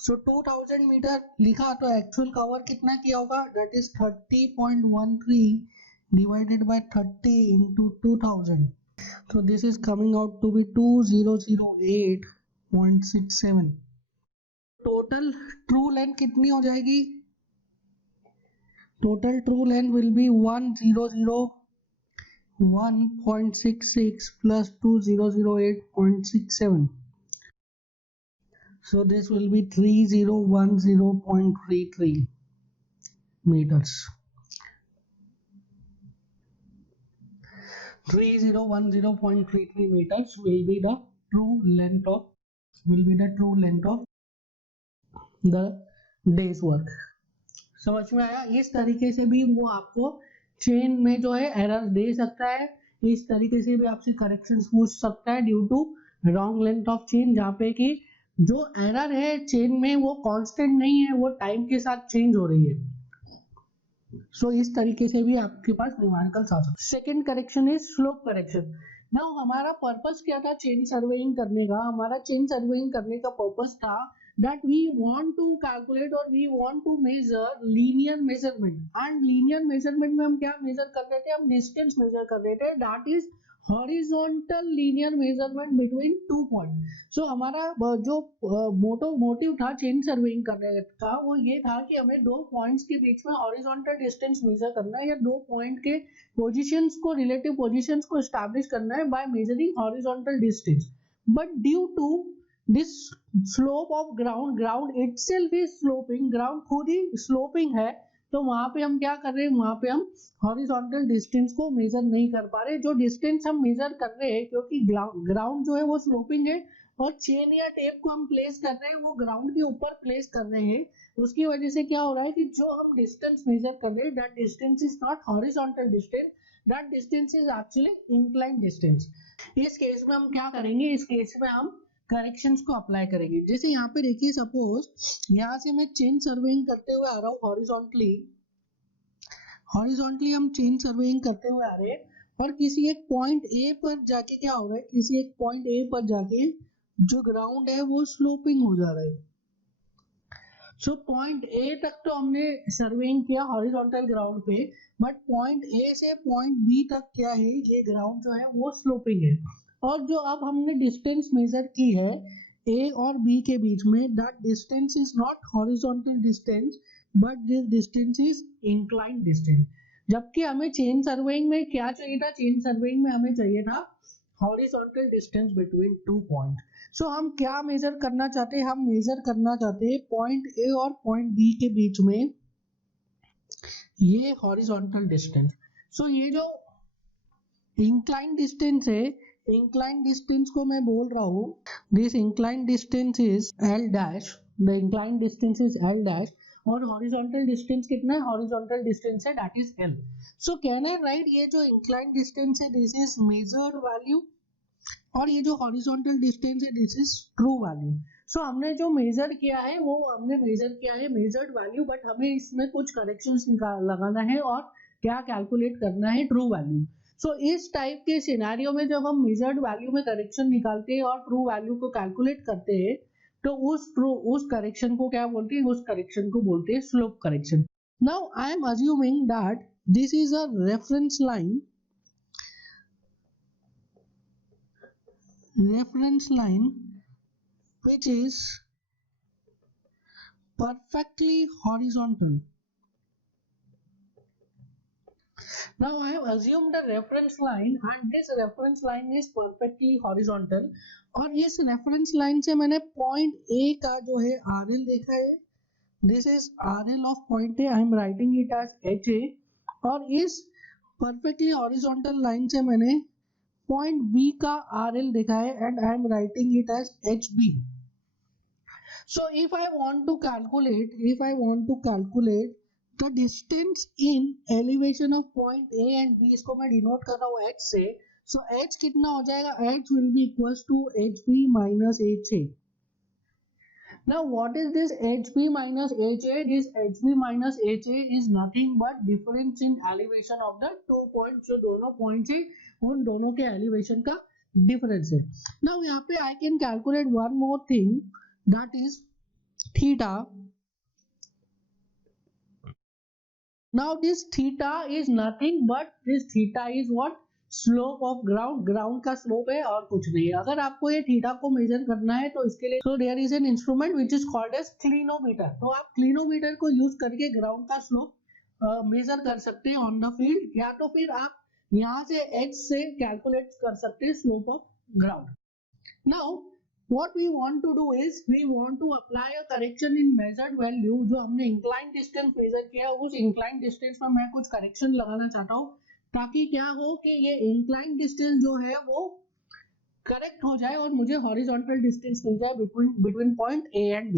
So 2000 meter लिखा, तो एक्चुअल कवर कितना किया होगा, that is 30.13 divided by 30 into 2000, so this is coming out to be 2008.67। Total true length कितनी हो जाएगी, total true length will be 1001.66 plus 2008.67, so this will be 3010.33 meters। 3010.33 meters will be the true length of the day's work। समझ में आया? इस तरीके से भी वो आपको चेन में जो है एरर दे सकता है, इस तरीके से भी आपसे करेक्शंस पूछ सकता है due to wrong length of chain, जहाँ पे कि जो एरर है चेन में वो कांस्टेंट नहीं है, वो टाइम के साथ चेंज हो रही है। सो इस तरीके से भी आपके पास न्यूमेरिकल्स आ सकते हैं। Second correction is slope correction. Now हमारा पर्पस क्या था चेन सर्वेइंग करने का, हमारा चेन सर्वेइंग करने का पर्पस था that we want to calculate or we want to measure linear measurement, and linear measurement में हम क्या मेजर कर रहे थे, हम डिस्टेंस मेजर कर रहे थे, that is horizontal linear measurement between two points। so हमारा जो मोटिव था चेन सर्वेइंग करने का वो ये था कि हमें दो पॉइंट्स के बीच में हॉरिजॉन्टल डिस्टेंस मेजर करना है, या दो पॉइंट के पोजीशंस को, रिलेटिव पोजीशंस को एस्टैब्लिश करना है by measuring horizontal distance. But due to this slope of ground itself is sloping, ground खुद ही स्लोपिंग है, तो वहां पे हम क्या कर रहे हैं, वहां पे हम हॉरिजॉन्टल डिस्टेंस को मेजर नहीं कर पा रहे। जो डिस्टेंस हम मेजर कर रहे हैं, क्योंकि ग्राउंड जो है वो स्लोपिंग है और चेन या टेप को हम प्लेस कर रहे हैं वो ग्राउंड के ऊपर प्लेस कर रहे हैं, उसकी वजह से क्या हो रहा है कि जो हम डिस्टेंस मेजर कर रहे हैं that distance is not horizontal distance, that distance is actually inclined distance. इस केस में हम क्या करेंगे, इस केस में हम करेक्शंस को अप्लाई करेंगे। जैसे यहाँ पे देखिए, सपोज यहाँ से मैं चेन सर्वेइंग करते हुए आ रहा हूँ हॉरिजॉन्टली हम चेन सर्वेइंग करते हुए आ रहे हैं, और किसी एक पॉइंट ए पर जाके क्या हो रहा है, किसी एक पॉइंट ए पर जाके जो ग्राउंड है वो स्लोपिंग हो जा रहा है। सो पॉइंट ए तक तो हमने सर्वेइंग किया हॉरिजॉन्टल ग्राउंड पे, बट पॉइंट ए से पॉइंट बी तक क्या है, ये ग्राउंड जो है वो स्लोपिंग है। और जो अब हमने डिस्टेंस मेजर की है ए और बी के बीच में, that distance is not horizontal distance but this distance is inclined distance. जबकि हमें चेन सर्वेइंग में क्या चाहिए था, चेन सर्वेइंग में हमें चाहिए था horizontal distance between two point. So हम क्या मेजर करना चाहते हैं, हम मेजर करना चाहते हैं पॉइंट ए और पॉइंट बी के बीच में ये हॉरिजॉन्टल डिस्टेंस। सो ये जो इंक्लाइंड डिस्टेंस है, इंक्लाइंड डिस्टेंस को मैं बोल रहा हूँ, this inclined distance is L dash, the inclined distance is L dash, और हॉरिजॉन्टल डिस्टेंस कितना है, हॉरिजॉन्टल डिस्टेंस है that is L. So can I right, ये जो इंक्लाइंड डिस्टेंस है दिस इज मेजर्ड वैल्यू, और ये जो हॉरिजॉन्टल डिस्टेंस है दिस इज ट्रू वैल्यू। सो हमने जो मेजर किया है वो हमने मेजर किया है मेजर्ड वैल्यू, बट हमें इसमें कुछ करेक्शंस लगाना है और क्या कैलकुलेट करना है, ट्रू वैल्यू। सो इस टाइप के सिनेरियो में जब हम मेजर्ड वैल्यू में करेक्शन निकालते हैं और ट्रू वैल्यू को कैलकुलेट करते हैं, तो उस करेक्शन को क्या बोलते हैं, उस करेक्शन को बोलते हैं slope correction. Now I am assuming that this is a reference line reference line which is perfectly horizontal. Now I have assumed a reference line and this reference line is perfectly horizontal और इस reference line से मैंने point A का जो है RL देखा है. This is RL of point A. I am writing it as HA और इस perfectly horizontal line से मैंने point B का RL देखा है and I am writing it as HB. So if I want to calculate the distance in elevation of point A and B, इसको मैं denote कर रहा हूँ h से. So h कितना हो जाएगा? H will be equals to HB minus HA. Now what is this HB minus HA? This HB minus HA is nothing but difference in elevation of the 2 points. जो दोनों points है उन दोनों के elevation का difference है. Now यहाँ पे I can calculate one more thing, that is theta. Now this theta is nothing but this theta is what? Slope of ground. Ground का slope है और कुछ नहीं है. अगर आपको ये theta को measure करना है तो इसके लिए so there is an instrument which is called as clinometer. तो आप clinometer को use करके ground का slope measure कर सकते हैं on the field, या तो फिर आप यहाँ से h से calculate कर सकते हैं slope of ground. Now what we want to do is we want to apply a correction in measured value. जो हमने inclined distance measure किया उस inclined distance में मैं कुछ correction लगाना चाहता हूँ ताकि क्या हो कि ये inclined distance जो है वो correct हो जाए और मुझे horizontal distance मिल जाए between point A and B.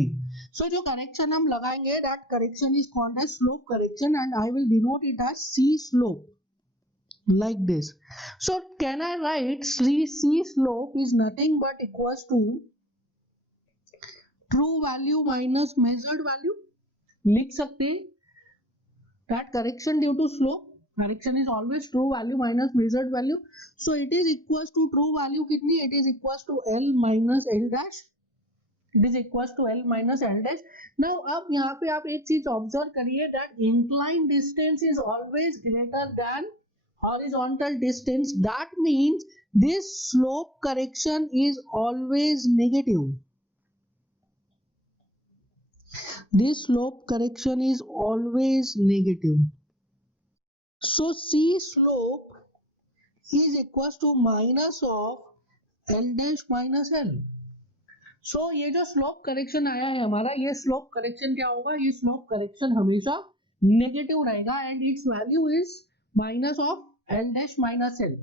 So जो correction हम लगाएंगे that correction is called as slope correction and I will denote it as C slope. Like this. So can I write C slope is nothing but equals to true value minus measured value. लिख सकते हैं that correction due to slope, correction is always true value minus measured value. So it is equals to true value कितनी? It is equals to L minus L dash. It is equals to L minus L dash. Now अब यहाँ पे आप एक चीज observe करिए that inclined distance is always greater than horizontal distance. That means this slope correction is always negative. This slope correction is always negative. So C slope is equals to minus of L dash minus L. So ये जो slope correction आया है हमारा, ये slope correction क्या होगा? ये slope correction हमेशा negative रहेगा and its value is minus of L dash minus L.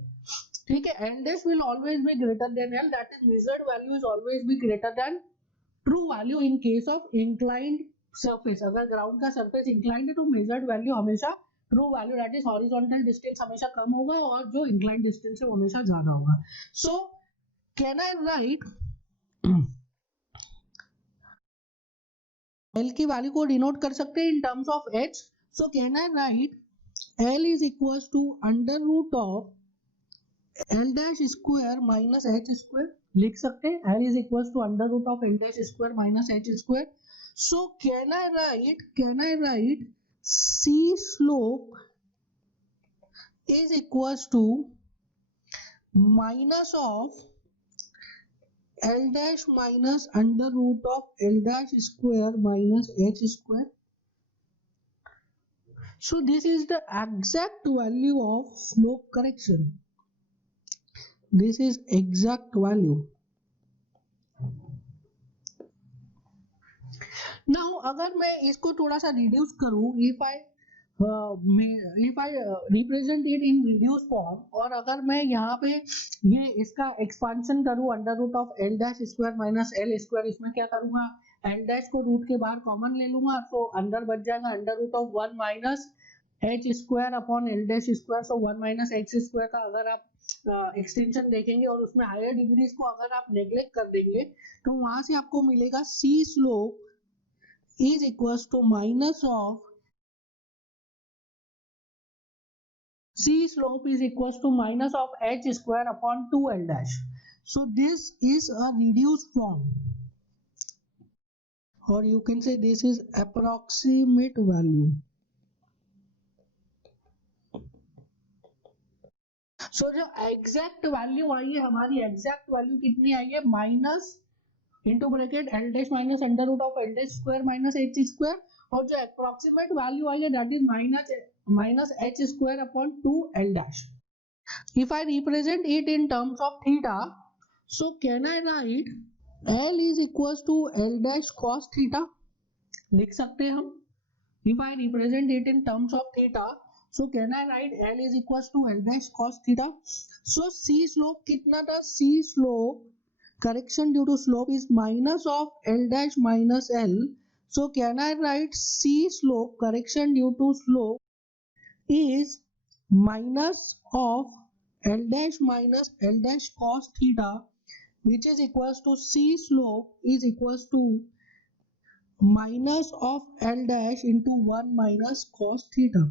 ठीक है, L dash will always be greater than L, that is measured value is always be greater than true value in case of inclined surface. अगर ground का surface inclined है तो measured value हमेशा true value that is horizontal distance हमेशा कम होगा और जो inclined distance है वो हमेशा ज्यादा होगा. So can I write L की वैल्यू को डिनोट कर सकते हैं in terms of H. So can I write L is equals to under root of L dash square minus H square. लिख सकते हैं L is equals to under root of L dash square minus H square. So can I write C slope is equals to minus of L dash minus under root of L dash square minus H square. So this is the exact value of slope correction. This is exact value. Now अगर मैं इसको थोड़ा सा reduce करूँ, if I represent it in reduced form, और अगर मैं यहाँ पे ये इसका expansion करूँ under root of L dash square minus L square, इसमें क्या करूँगा? L dash को रूट के बाहर कॉमन ले लूंगा तो अंदर बच जाएगा under root of 1 minus H square upon L dash square. So 1 minus H square का अगर आप एक्सटेंशन देखेंगे और उसमें हायर डिग्रीज को अगर आप नेग्लेक्ट कर देंगे तो वहां से आपको मिलेगा C slope is equals to minus of C slope is equals to minus of H square upon 2L dash. So this is a reduced form, or you can say this is approximate value. सो जो exact value आई है हमारी, exact value कितनी आई है, minus into bracket L dash minus under root of L dash square minus H square, और जो approximate value आई है that is minus H square upon 2 L dash. If I represent it in terms of theta, so can I write L is equals to L dash cos theta? लिख सकते हैं हम. If I represent it in terms of theta, so can I write L is equals to L dash cos theta? So C slope कितना था, C slope correction due to slope is minus of L dash minus L. So can I write C slope correction due to slope is minus of L dash minus L dash cos theta, which is equals to C slope is equals to minus of L dash into 1 minus cos theta.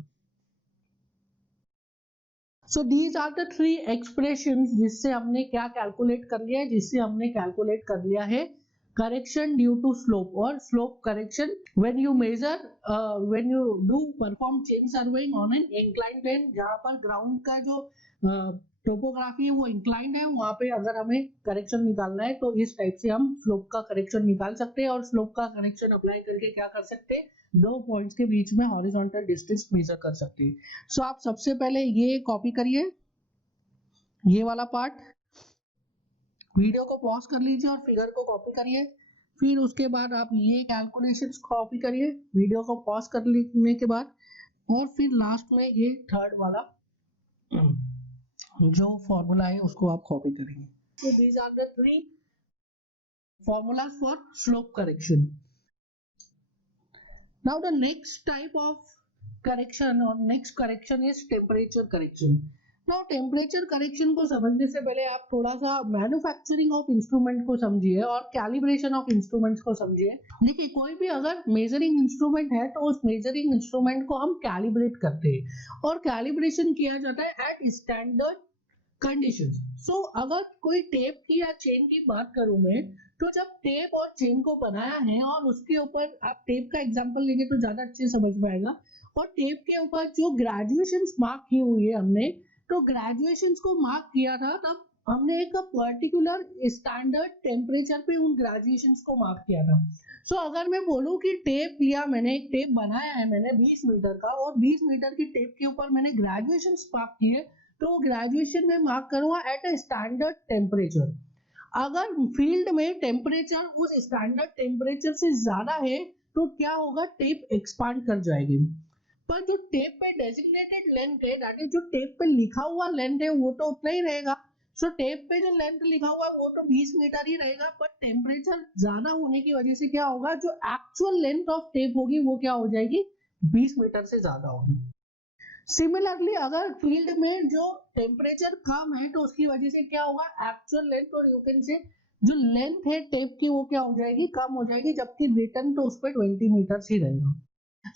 So these are the three expressions जिससे हमने क्या calculate कर लिया है, जिससे हमने calculate कर लिया है correction due to slope और slope correction when you measure when you do perform chain surveying on an inclined plane, जहाँ पर ground का जो टोपोग्राफी है वो इंक्लाइंड है, वहां पे अगर हमें करेक्शन निकालना है तो इस टाइप से हम स्लोप का करेक्शन निकाल सकते हैं और स्लोप का करेक्शन अप्लाई करके क्या कर सकते हैं, दो पॉइंट्स के बीच में हॉरिजॉन्टल डिस्टेंस मेजर कर सकते हैं. सो आप सबसे पहले ये कॉपी करिए, ये वाला पार्ट, वीडियो को पॉज कर लीजिए और फिगर को कॉपी करिए. फिर उसके बाद आप ये कैलकुलेशंस कॉपी करिए वीडियो को पॉज करने के बाद, और फिर लास्ट में ये थर्ड वाला जो फॉर्मूला है उसको आप कॉपी करेंगे. So these are the three formulas for slope correction. Now the next type of correction or next correction is temperature correction. Now temperature correction को समझने से पहले आप थोड़ा सा मैन्युफैक्चरिंग ऑफ इंस्ट्रूमेंट को समझिए और कैलिब्रेशन ऑफ इंस्ट्रूमेंट्स को समझिए. देखिए कोई भी अगर मेजरिंग इंस्ट्रूमेंट है तो उस मेजरिंग इंस्ट्रूमेंट को हम कैलिब्रेट करते हैं और कैलिब्रेशन किया जाता है एट स्टैंडर्ड कंडीशंस. सो अगर कोई टेप की या चेन की बात करूं मैं, तो जब टेप और चेन को बनाया है और उसके ऊपर आप टेप का एग्जांपल लेंगे तो ज्यादा अच्छे समझ में आएगा, और टेप के ऊपर जो ग्रेजुएशंस मार्क की हुई है हमने, तो ग्रेजुएशंस को मार्क किया था तब हमने एक पर्टिकुलर स्टैंडर्ड टेम्परेचर पे उन ग्रेजुएशंस को मार्क किया था. सो अगर मैं बोलूं कि टेप लिया मैंने, एक टेप बनाया है मैंने 20 मीटर का और 20 मीटर की टेप के ऊपर मैंने ग्रेजुएशंस मार्क किए, तो ग्रेजुएशन में मार्क करूंगा एट अ स्टैंडर्ड टेम्परेचर. अगर फील्ड में टेम्परेचर उस स्टैंडर्ड टेम्परेचर से ज्यादा है तो क्या होगा, टेप एक्सपांड कर जाएगी. पर जो टेप पे डेजिग्नेटेड लेंथ है, दैट इज जो टेप पे लिखा हुआ लेंथ है, वो तो उतना ही रहेगा. सो टेप पे जो लेंथ लिखा हुआ है वो तो 20 मीटर ही रहेगा, पर टेम्परेचर ज्यादा होने की वजह से क्या होगा, जो एक्चुअल लेंथ ऑफ टेप होगी वो क्या हो जाएगी, 20 मीटर से ज्यादा होगी. सिमिलरली अगर फील्ड में जो टेम्परेचर कम है तो उसकी वजह से क्या होगा, एक्चुअल लेंथ और यू कैन से जो लेंथ है टेप की वो क्या हो जाएगी, कम हो जाएगी, जबकि रिटर्न तो उस पर 20 मीटर ही रहेगा.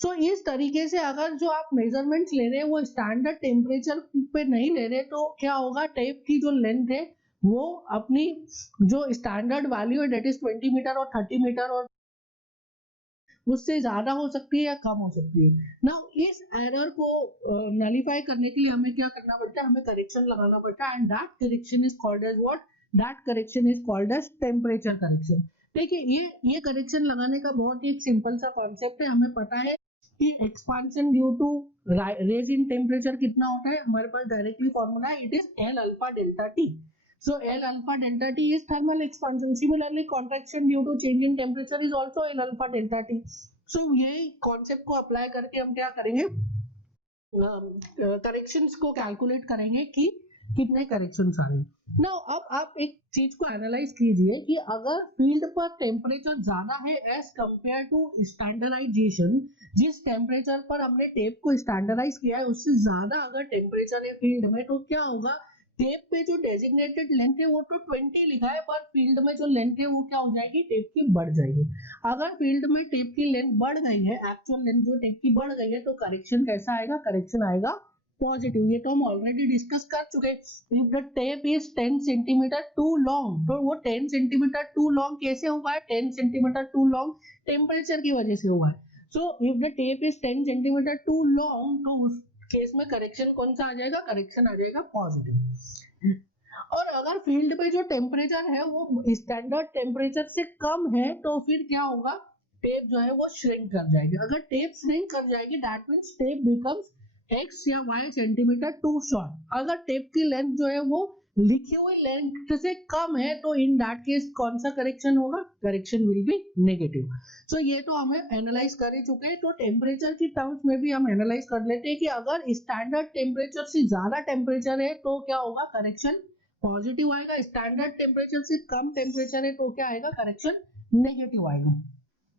सो इस तरीके से अगर जो आप मेजरमेंट्स ले रहे हैं वो स्टैंडर्ड टेम्परेचर पे नहीं ले रहे तो क्या होगा, टेप की जो लेंथ है वो अपनी जो स्टैंडर्ड वैल्यू है डेट इज 20 मीटर और 30 मीटर और उससे ज्यादा हो सकती है या कम हो सकती है. नाउ इस एरर को नलिफाई करने के लिए हमें क्या करना पड़ता है, हमें करेक्शन लगाना पड़ता है, and that correction is called as what, that correction is called as temperature correction. देखिए ये करेक्शन लगाने का बहुत ही एक सिंपल सा कॉन्सेप्ट है. हमें पता है कि expansion due to raise in temperature कितना होता है, हमारे पास डायरेक्टली फॉर्मूला है, it is L alpha delta T. So L alpha delta T is thermal expansion. Similarly, contraction due to change in temperature is also L alpha delta T. So ये concept को apply करके हम क्या करेंगे, corrections को calculate करेंगे कि कितने corrections आ रहे हैं. Now अब आप एक चीज को analyze कीजिए कि अगर field पर temperature ज्यादा है as compared to standardization, जिस temperature पर हमने tape को standardize किया है उससे ज्यादा अगर temperature है field में, तो क्या होगा, टेप पे जो डेजिग्नेटेड लेंथ है वो तो 20 लिखा है, पर फील्ड में जो लेंथ है वो क्या हो जाएगी, टेप की बढ़ जाएगी. अगर फील्ड में टेप की लेंथ बढ़ गई है, एक्चुअल लेंथ जो टेप की बढ़ गई है, तो करेक्शन कैसा आएगा, करेक्शन आएगा पॉजिटिव. ये तो हम ऑलरेडी डिस्कस कर चुके. If the tape is 10 centimeter too long, तो वो 10 सेंटीमीटर टू लॉन्ग कैसे हुआ है, 10 सेंटीमीटर टू लॉन्ग टेम्परेचर की वजह से हुआ है. So if the tape is 10 centimeter too long, तो केस में करेक्शन कौन सा आ जाएगा, करेक्शन आ जाएगा पॉजिटिव। और अगर फील्ड पे जो टेम्परेचर है वो स्टैंडर्ड टेम्परेचर से कम है तो फिर क्या होगा, टेप जो है वो श्रिंक कर जाएगी। अगर टेप श्रिंक कर जाएगी that means tape becomes x या y सेंटीमीटर टू शॉर्ट। अगर टेप की लेंथ जो है वो लिखी हुई लेंथ से कम है तो इन दैट केस कौन सा करेक्शन होगा, करेक्शन विल बी नेगेटिव। सो ये तो हमें एनालाइज कर ही चुके हैं। तो टेम्परेचर की टर्म्स में भी हम एनालाइज कर लेते हैं कि अगर स्टैंडर्ड टेम्परेचर से ज्यादा टेम्परेचर है तो क्या होगा, करेक्शन पॉजिटिव आएगा। स्टैंडर्ड टेम्परेचर से कम टेम्परेचर है तो क्या आएगा, करेक्शन नेगेटिव आएगा।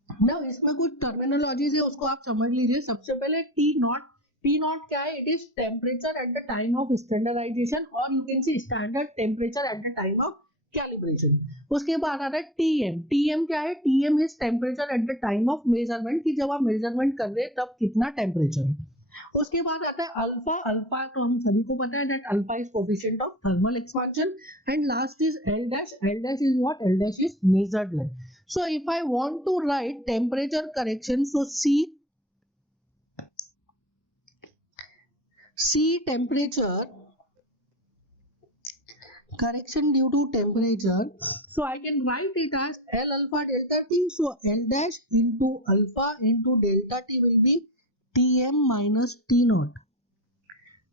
नाउ इसमें कुछ टर्मिनोलॉजीज है उसको आप समझ लीजिए। सबसे पहले टी नॉट। टी नॉट क्या है, it is temperature at the time of standardization और you can see standard temperature at the time of calibration. उसके बाद आता है टीएम। टीएम क्या है, TM is temperature at the time of measurement, कि जब आप मेजरमेंट कर रहे हैं तब कितना टेम्परेचर है। उसके बाद आता है अल्फा। अल्फा तो हम सभी को पता है that alpha is coefficient of thermal expansion. And last is L dash. L dash is what, L dash is measured length. So if I want to write temperature correction, so C temperature correction due to temperature, so I can write it as L alpha delta T. So L dash into alpha into delta T will be Tm minus T naught.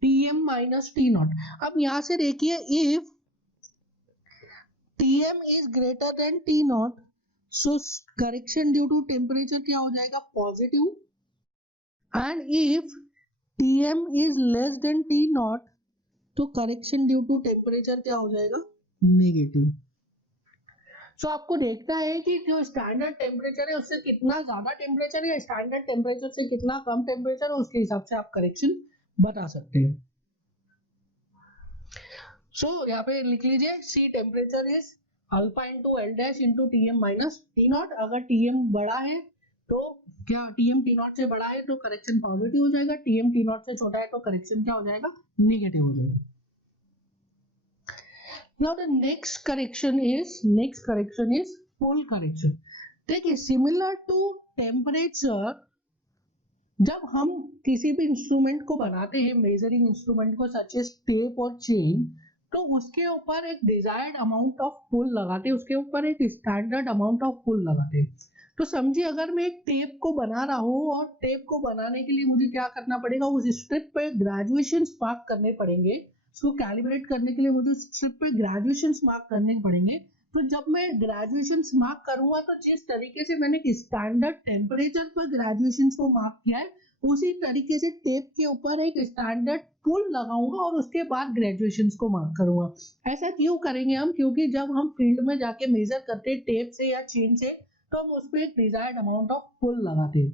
Tm minus T naught. अब यहाँ से देखिए if Tm is greater than T naught, so correction due to temperature क्या हो जाएगा, positive. And if Tm is less than T naught तो correction due to temperature क्या हो जाएगा, नेगेटिव। सो आपको देखना है कि जो स्टैंडर्ड टेम्परेचर है उससे कितना ज्यादा टेम्परेचर है, स्टैंडर्ड टेम्परेचर से कितना कम टेम्परेचर है, उसके हिसाब से आप करेक्शन बता सकते हैं। सो यहाँ पे लिख लीजिए C temperature is alpha into L dash into T M minus T naught. अगर टी एम बड़ा है तो क्या, टीएम टी नॉट से बड़ा है तो करेक्शन पॉजिटिव हो जाएगा, टीएम टी नॉट से छोटा है तो करेक्शन क्या हो जाएगा, नेगेटिव हो जाएगा। Now the next correction is pull correction. देखिए सिमिलर टू टेम्परेचर, जब हम किसी भी इंस्ट्रूमेंट को बनाते हैं, मेजरिंग इंस्ट्रूमेंट को सच एज टेप और चेन, तो उसके ऊपर एक डिजायर्ड अमाउंट ऑफ पुल लगाते हैं, उसके ऊपर एक स्टैंडर्ड अमाउंट ऑफ पुल लगाते हैं। तो समझिए अगर मैं एक टेप को बना रहा हूँ और टेप को बनाने के लिए मुझे क्या करना पड़ेगा, उस स्ट्रिप पे ग्रेजुएशंस मार्क करने पड़ेंगे। उसको कैलिब्रेट करने के लिए मुझे उस स्ट्रिप पे ग्रेजुएशंस मार्क करने पड़ेंगे। तो जब मैं ग्रेजुएशंस मार्क करूंगा तो जिस तरीके से मैंने स्टैंडर्ड टेम्परेचर पर ग्रेजुएशंस को मार्क किया है उसी तरीके से टेप के ऊपर एक स्टैंडर्ड पुल लगाऊंगा और उसके बाद ग्रेजुएशंस को मार्क करूंगा। ऐसा क्यों करेंगे हम, क्योंकि जब हम फील्ड में जाके मेजर करते हैं टेप से या चेन से तो हम उस पर एक डिजायर्ड अमाउंट ऑफ पुल लगाते हैं।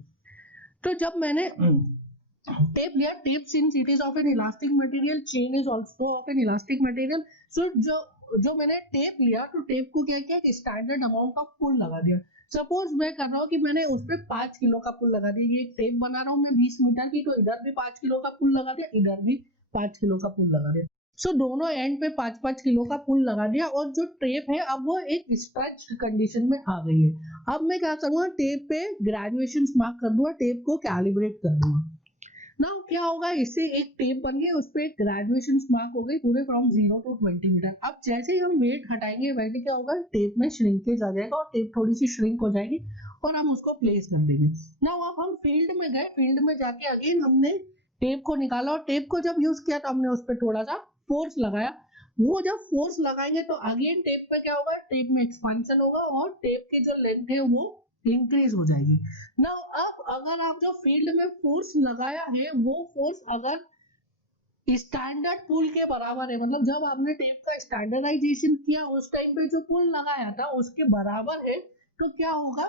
तो जब मैंने टेप लिया, tape since it is of an elastic material, chain is also of an elastic material, so जो मैंने टेप लिया तो टेप को क्या किया, स्टैंडर्ड अमाउंट ऑफ पुल लगा दिया। सपोज मैं कर रहा हूँ कि मैंने उस पर 5 किलो का पुल लगा दिया, ये टेप बना रहा हूँ मैं 20 मीटर की, तो इधर भी 5 किलो का पुल लगा दिया, इधर भी 5 किलो का पुल लगा दिया। सो दोनों एंड पे 5-5 किलो का पुल लगा दिया और जो टेप है अब वो एक स्ट्रेच कंडीशन में आ गई है। अब मैं क्या करूंगा, टेप पे ग्रेजुएशंस मार्क कर दूंगा, टेप को कैलिब्रेट कर दूंगा। नाउ क्या होगा, इससे एक टेप बन गई, उस पे ग्रेजुएशंस मार्क हो गई पूरे फ्रॉम 0 to 20 मीटर। अब जैसे ही हम वेट हटाएंगे वैसे क्या होगा, टेप में श्रिंकेज आ जाएगा और टेप थोड़ी सी श्रिंक हो जाएगी और हम उसको प्लेस कर देंगे। नाउ अब हम फील्ड में गए, फील्ड में जाके अगेन हमने टेप को निकाला और टेप को जब यूज किया तो हमने उस पर थोड़ा सा फोर्स लगाया। वो जब फोर्स लगाएंगे तो अगेन टेप पे क्या होगा, टेप में एक्सपांशन होगा और टेप की जो लेंथ है वो इंक्रीज हो जाएगी। नाउ अब अगर आप जो फील्ड में फोर्स लगाया है वो फोर्स अगर स्टैंडर्ड पुल के बराबर है, मतलब जब आपने टेप का स्टैंडर्डाइजेशन किया उस टाइम पे जो पुल लगाया था उसके बराबर है, तो क्या होगा,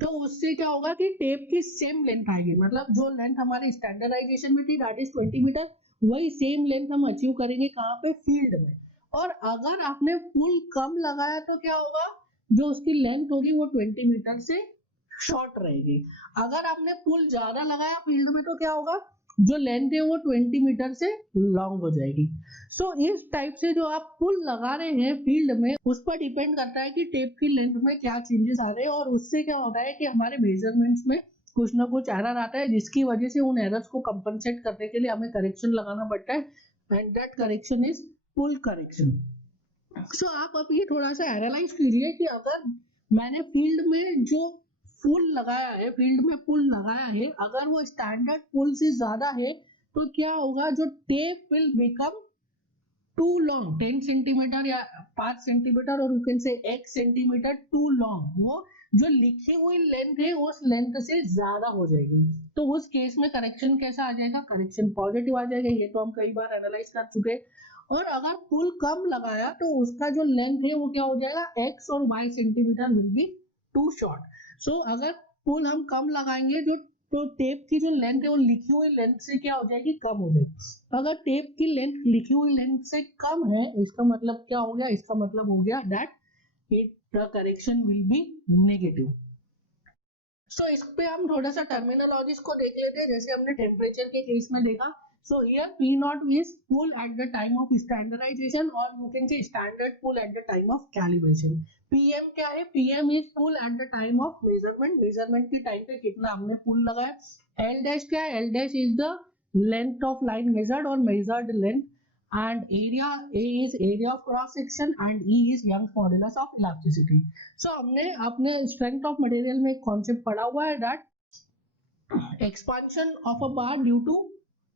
तो उससे क्या होगा कि टेप की सेम लेंथ आएगी, मतलब जो लेंथ हमारे स्टैंडर्डाइजेशन में थी दैट इज 20 मीटर, वही सेम लेंथ हम अचीव करेंगे कहाँ पे, फील्ड में। और अगर आपने पुल कम लगाया तो क्या होगा, जो उसकी लेंथ होगी वो 20 मीटर से शॉर्ट रहेगी। अगर आपने पुल ज्यादा लगाया फील्ड में तो क्या होगा, जो लेंथ है वो 20 मीटर से लॉन्ग हो जाएगी। सो इस टाइप से जो आप पुल लगा रहे हैं फील्ड में उस पर डिपेंड करता है कि टेप की लेंथ में क्या चेंजेस आ रहे हैं और उससे क्या होता है कि हमारे मेजरमेंट्स में कुछ ना कुछ एरर आता है, जिसकी वजह से उन एरर्स को कंपनसेट करने के लिए हमें करेक्शन लगाना पड़ता है, and that correction is pull correction. So आप अब ये थोड़ा सा एनालाइज कीजिए कि अगर मैंने फील्ड में जो पुल लगाया है, फील्ड में पुल लगाया है, अगर वो स्टैंडर्ड पुल से ज्यादा है तो क्या होगा, जो tape will become too long, 10 centimeter या 5 सेंटीमीटर और यू कैन से 1 सेंटीमीटर टू लॉन्ग, वो जो लिखी हुई लेंथ है उस लेंथ से ज्यादा हो जाएगी। तो उस केस में करेक्शन कैसा आ जाएगा, करेक्शन पॉजिटिव आ जाएगा। ये तो हम कई बार एनालाइज कर चुके हैं। और अगर पुल कम लगाया तो उसका जो लेंथ है वो क्या हो जाएगा, x और y centimeter will be too short. So अगर पुल हम कम लगाएंगे जो तो टेप की जो लेंथ है वो लिखी हुई लेंथ से क्या हो जाएगी, कम हो जाएगी। अगर टेप की लेंथ लिखी हुई लेंथ से कम है, इसका मतलब क्या हो गया, इसका मतलब हो गया that it the correction will be negative. So इस पे हम थोड़ा सा टर्मिनोलॉजीज को देख लेते हैं, जैसे हमने टेम्परेचर के केस में देखा। So here P0 is pull at the time of standardization or you can say standard pull at the time of calibration. PM क्या है, PM is pull at the time of measurement, measurement के time पे कितना हमने pull लगाया। L dash क्या है, L dash is the length of line measured or measured length, and area A is area of cross section and E is Young's modulus of elasticity. So हमने अपने strength of material में एक concept पढ़ा हुआ है that expansion of a bar due to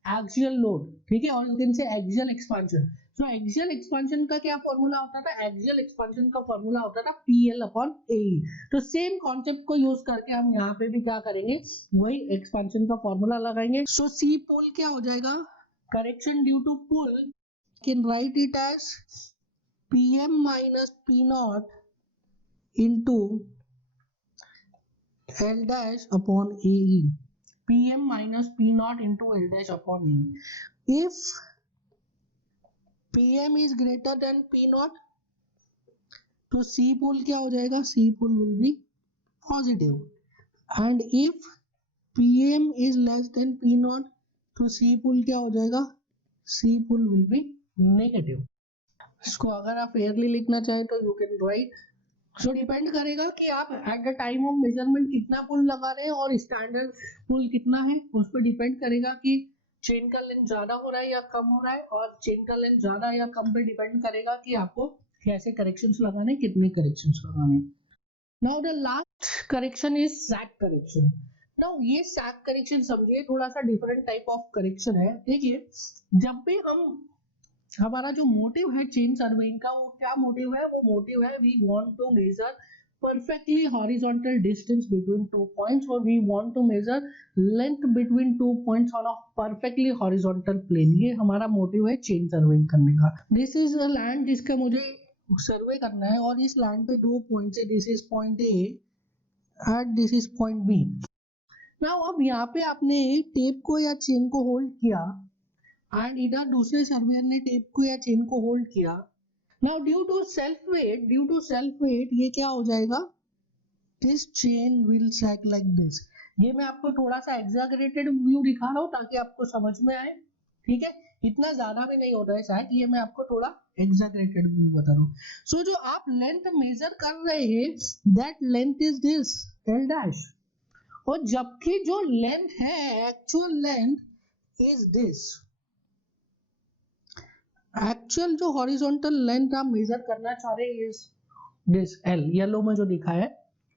axial load, ठीक है, और यू कैन से एक्सियल एक्सपेंशन। सो एक्सियल एक्सपेंशन का क्या फॉर्मूला होता था, एक्सियल एक्सपेंशन का फॉर्मूला होता था PL अपॉन AE। तो सेम कॉन्सेप्ट को यूज करके हम यहाँ पे भी क्या करेंगे, वही एक्सपेंशन का फॉर्मूला लगाएंगे। सो C पुल क्या हो जाएगा, correction due to pull, can write it as PM minus P0 into L dash upon AE, PM minus P0 into L dash upon E. If PM is greater than P0, तो C pull क्या हो जाएगा, C pull will be positive. And if PM is less than P0, तो C pull क्या हो जाएगा, C pull will be negative. इसको अगर आप फेयरली लिखना चाहें तो you can write. So depend करेगा कि आप eight the time of measurement कितना पुल लगा रहे हैं और स्टैंडर्ड पुल कितना है, उस पर डिपेंड करेगा कि चेन का लेंथ ज्यादा हो रहा है या कम हो रहा है, और चेन का लेंथ ज्यादा या कम पे डिपेंड करेगा कि आपको कैसे करेक्शंस लगाने, कितने करेक्शंस लगाने। Now the last correction is sag correction. Now ये सैग करेक्शन समझिए थोड़ा सा डिफरेंट टाइप ऑफ करेक्शन है। देखिए, जब भी हमारा जो मोटिव है चेन सर्वेइंग का, वो क्या मोटिव है, वो मोटिव है we want to measure perfectly horizontal distance between 2 points, or we want to measure length between 2 points on a perfectly horizontal plane। ये हमारा मोटिव है चेन सर्वेइंग करने का। दिस इज अ लैंड जिसका मुझे सर्वे करना है, और इस लैंड पे 2 पॉइंट्स है, this is point A and this is point B. Now अब यहाँ पे आपने टेप को या चेन को होल्ड किया, एंड इधर दूसरे सर्वेयर ने टेप को या चेन को होल्ड किया। Now due to self weight ये क्या हो जाएगा, this chain will sag like this. ये मैं आपको थोड़ा सा एग्जैगरेटेड व्यू दिखा रहा हूँ ताकि आपको समझ में आए, ठीक है, इतना ज्यादा भी नहीं होता है शायद, ये मैं आपको थोड़ा एग्जैगरेटेड व्यू बता रहा हूँ। सो जो आप लेंथ मेजर कर रहे हैं that length is this L dash, और जबकि जो लेंथ है actual length is this. Actual जो हॉरिजॉन्टल लेंथ आप मेजर करना चाह रहे हैं इज दिस L, येलो में जो दिखा है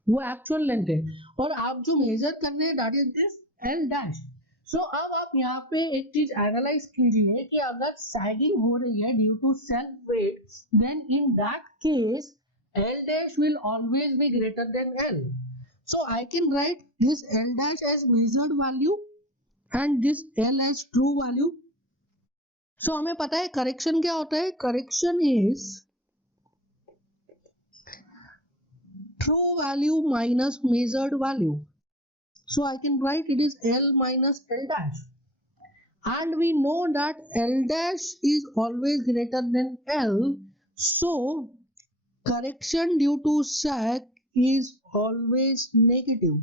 वो एक्चुअल लेंथ है, और आप जो मेजर कर रहे हैं that is this L dash. So अब आप यहाँ पे एक चीज एनालाइज कीजिए कि अगर सैगिंग हो रही है due to self weight, then in that case L dash will always be greater than L. So I can write this L dash as measured value and this L as true value. So हमें पता है correction क्या होता है, correction is true value minus measured value. So I can write it is L minus L dash, and we know that L dash is always greater than L, so correction due to sag is always negative.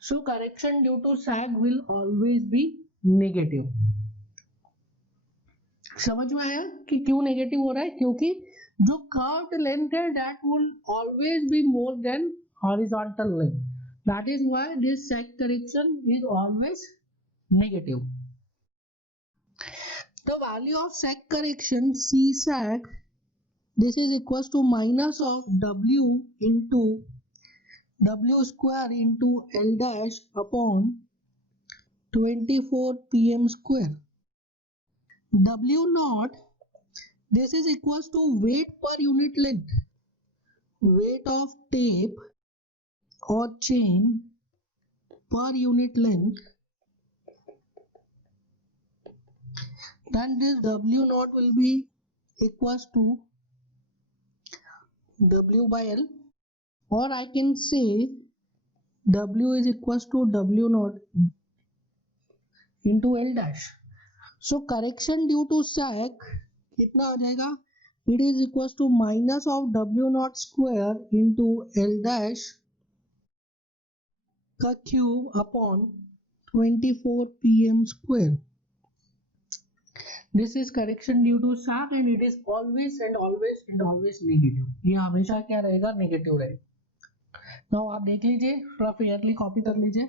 So correction due to sag will always be negative. समझ में आया कि क्यों negative हो रहा है, क्योंकि जो कर्व्ड लेंथ है that will always be more than horizontal length. That is why this sag correction is always negative. The value of sag correction C sag, this is equals to minus of W into W square into L dash upon 24 pm square. W naught, this is equals to weight per unit length, weight of tape or chain per unit length. Then this W naught will be equals to W by L, or I can say W is equals to W naught into L dash. So correction due to sag कितना आ जाएगा? It is equals to minus of W naught square into L dash का cube upon 24 pm square. This is correction due to sag and it is always and always and always negative. ये हमेशा क्या रहेगा? Negative रहेगा. Now आप देख लीजिए, थोड़ा फेयरली कॉपी कर लीजिए.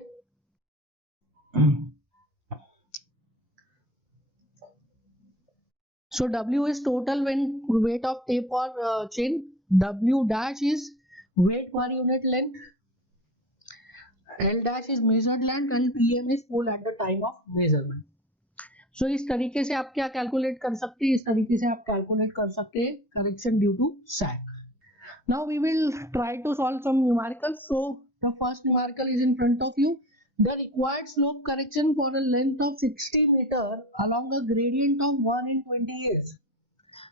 So W is total weight of tape or chain. W dash is weight per unit length. L dash is measured length and PM is pull at the time of measurement. So इस तरीके से आप क्या calculate कर सकते हैं? इस तरीके से आप कैलकुलेट कर सकते हैं correction due to sag. Now we will try to solve some numericals. So the first numerical is in front of you. The required slope correction for a length of 60 meter along a gradient of 1 in 20 years.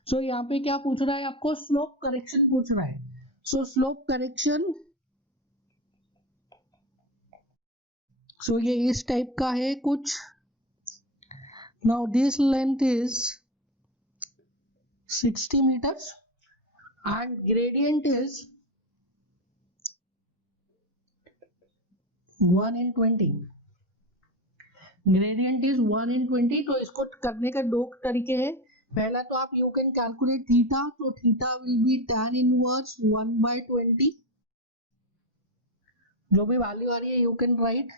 So यहाँ पे क्या पूछ रहा है आपको? Slope correction पूछ रहा है. So slope correction, so ये इस टाइप का है कुछ. Now this length is 60 meters and gradient is 1 in 20. Gradient is 1 in 20. तो इसको करने का दो तरीके हैं. पहला तो आप you can calculate theta. तो theta will be tan inverse 1 by 20. जो भी वैल्यू आ रही है you can write,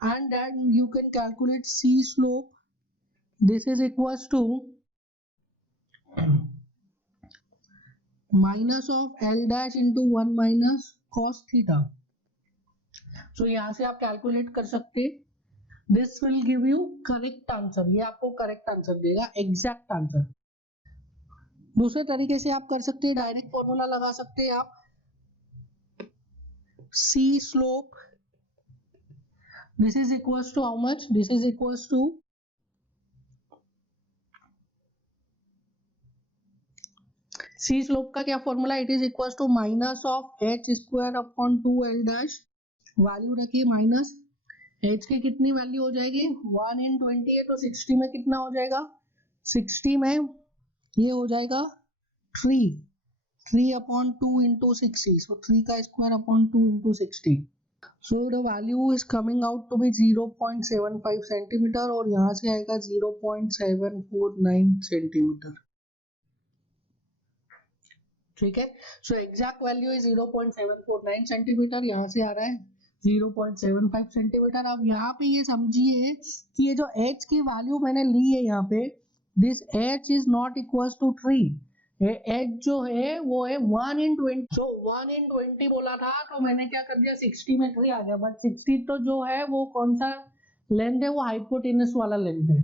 and then you can calculate C slope. This is equals to minus of L dash into 1 minus cos theta. So यहाँ से आप calculate कर सकते हैं. This will give you correct answer. ये आपको correct answer देगा, exact answer. दूसरे तरीके से आप कर सकते हैं, डायरेक्ट फॉर्मूला लगा सकते हैं आप. C slope, this is equals to how much? This is equals to C slope का क्या formula? It is equals to minus of h square upon 2 L dash. Value रखिए माइनस h की कितनी value हो जाएगी? 1 in 20 है तो 60 में कितना हो जाएगा? 60 में ये हो जाएगा 3 upon 2 into 60. So 3 का square upon 2 into 60. So the value is coming out to be 0.75 centimeter और यहाँ से आएगा 0.749 centimeter. ठीक है. So exact value is 0.749 centimeter. यहाँ से आ रहा है 0.75 सेंटीमीटर. अब यहाँ पे ये समझिए कि ये जो h की वैल्यू मैंने ली है यहाँ पे, this h is not equals to 3. ये h जो है वो है 1 in 20. so 1 in 20 बोला था तो मैंने क्या कर दिया, 60 में 3 आ गया. बट 60 तो जो है वो कौन सा लेंथ है? वो हाइपोटेनस वाला लेंथ है.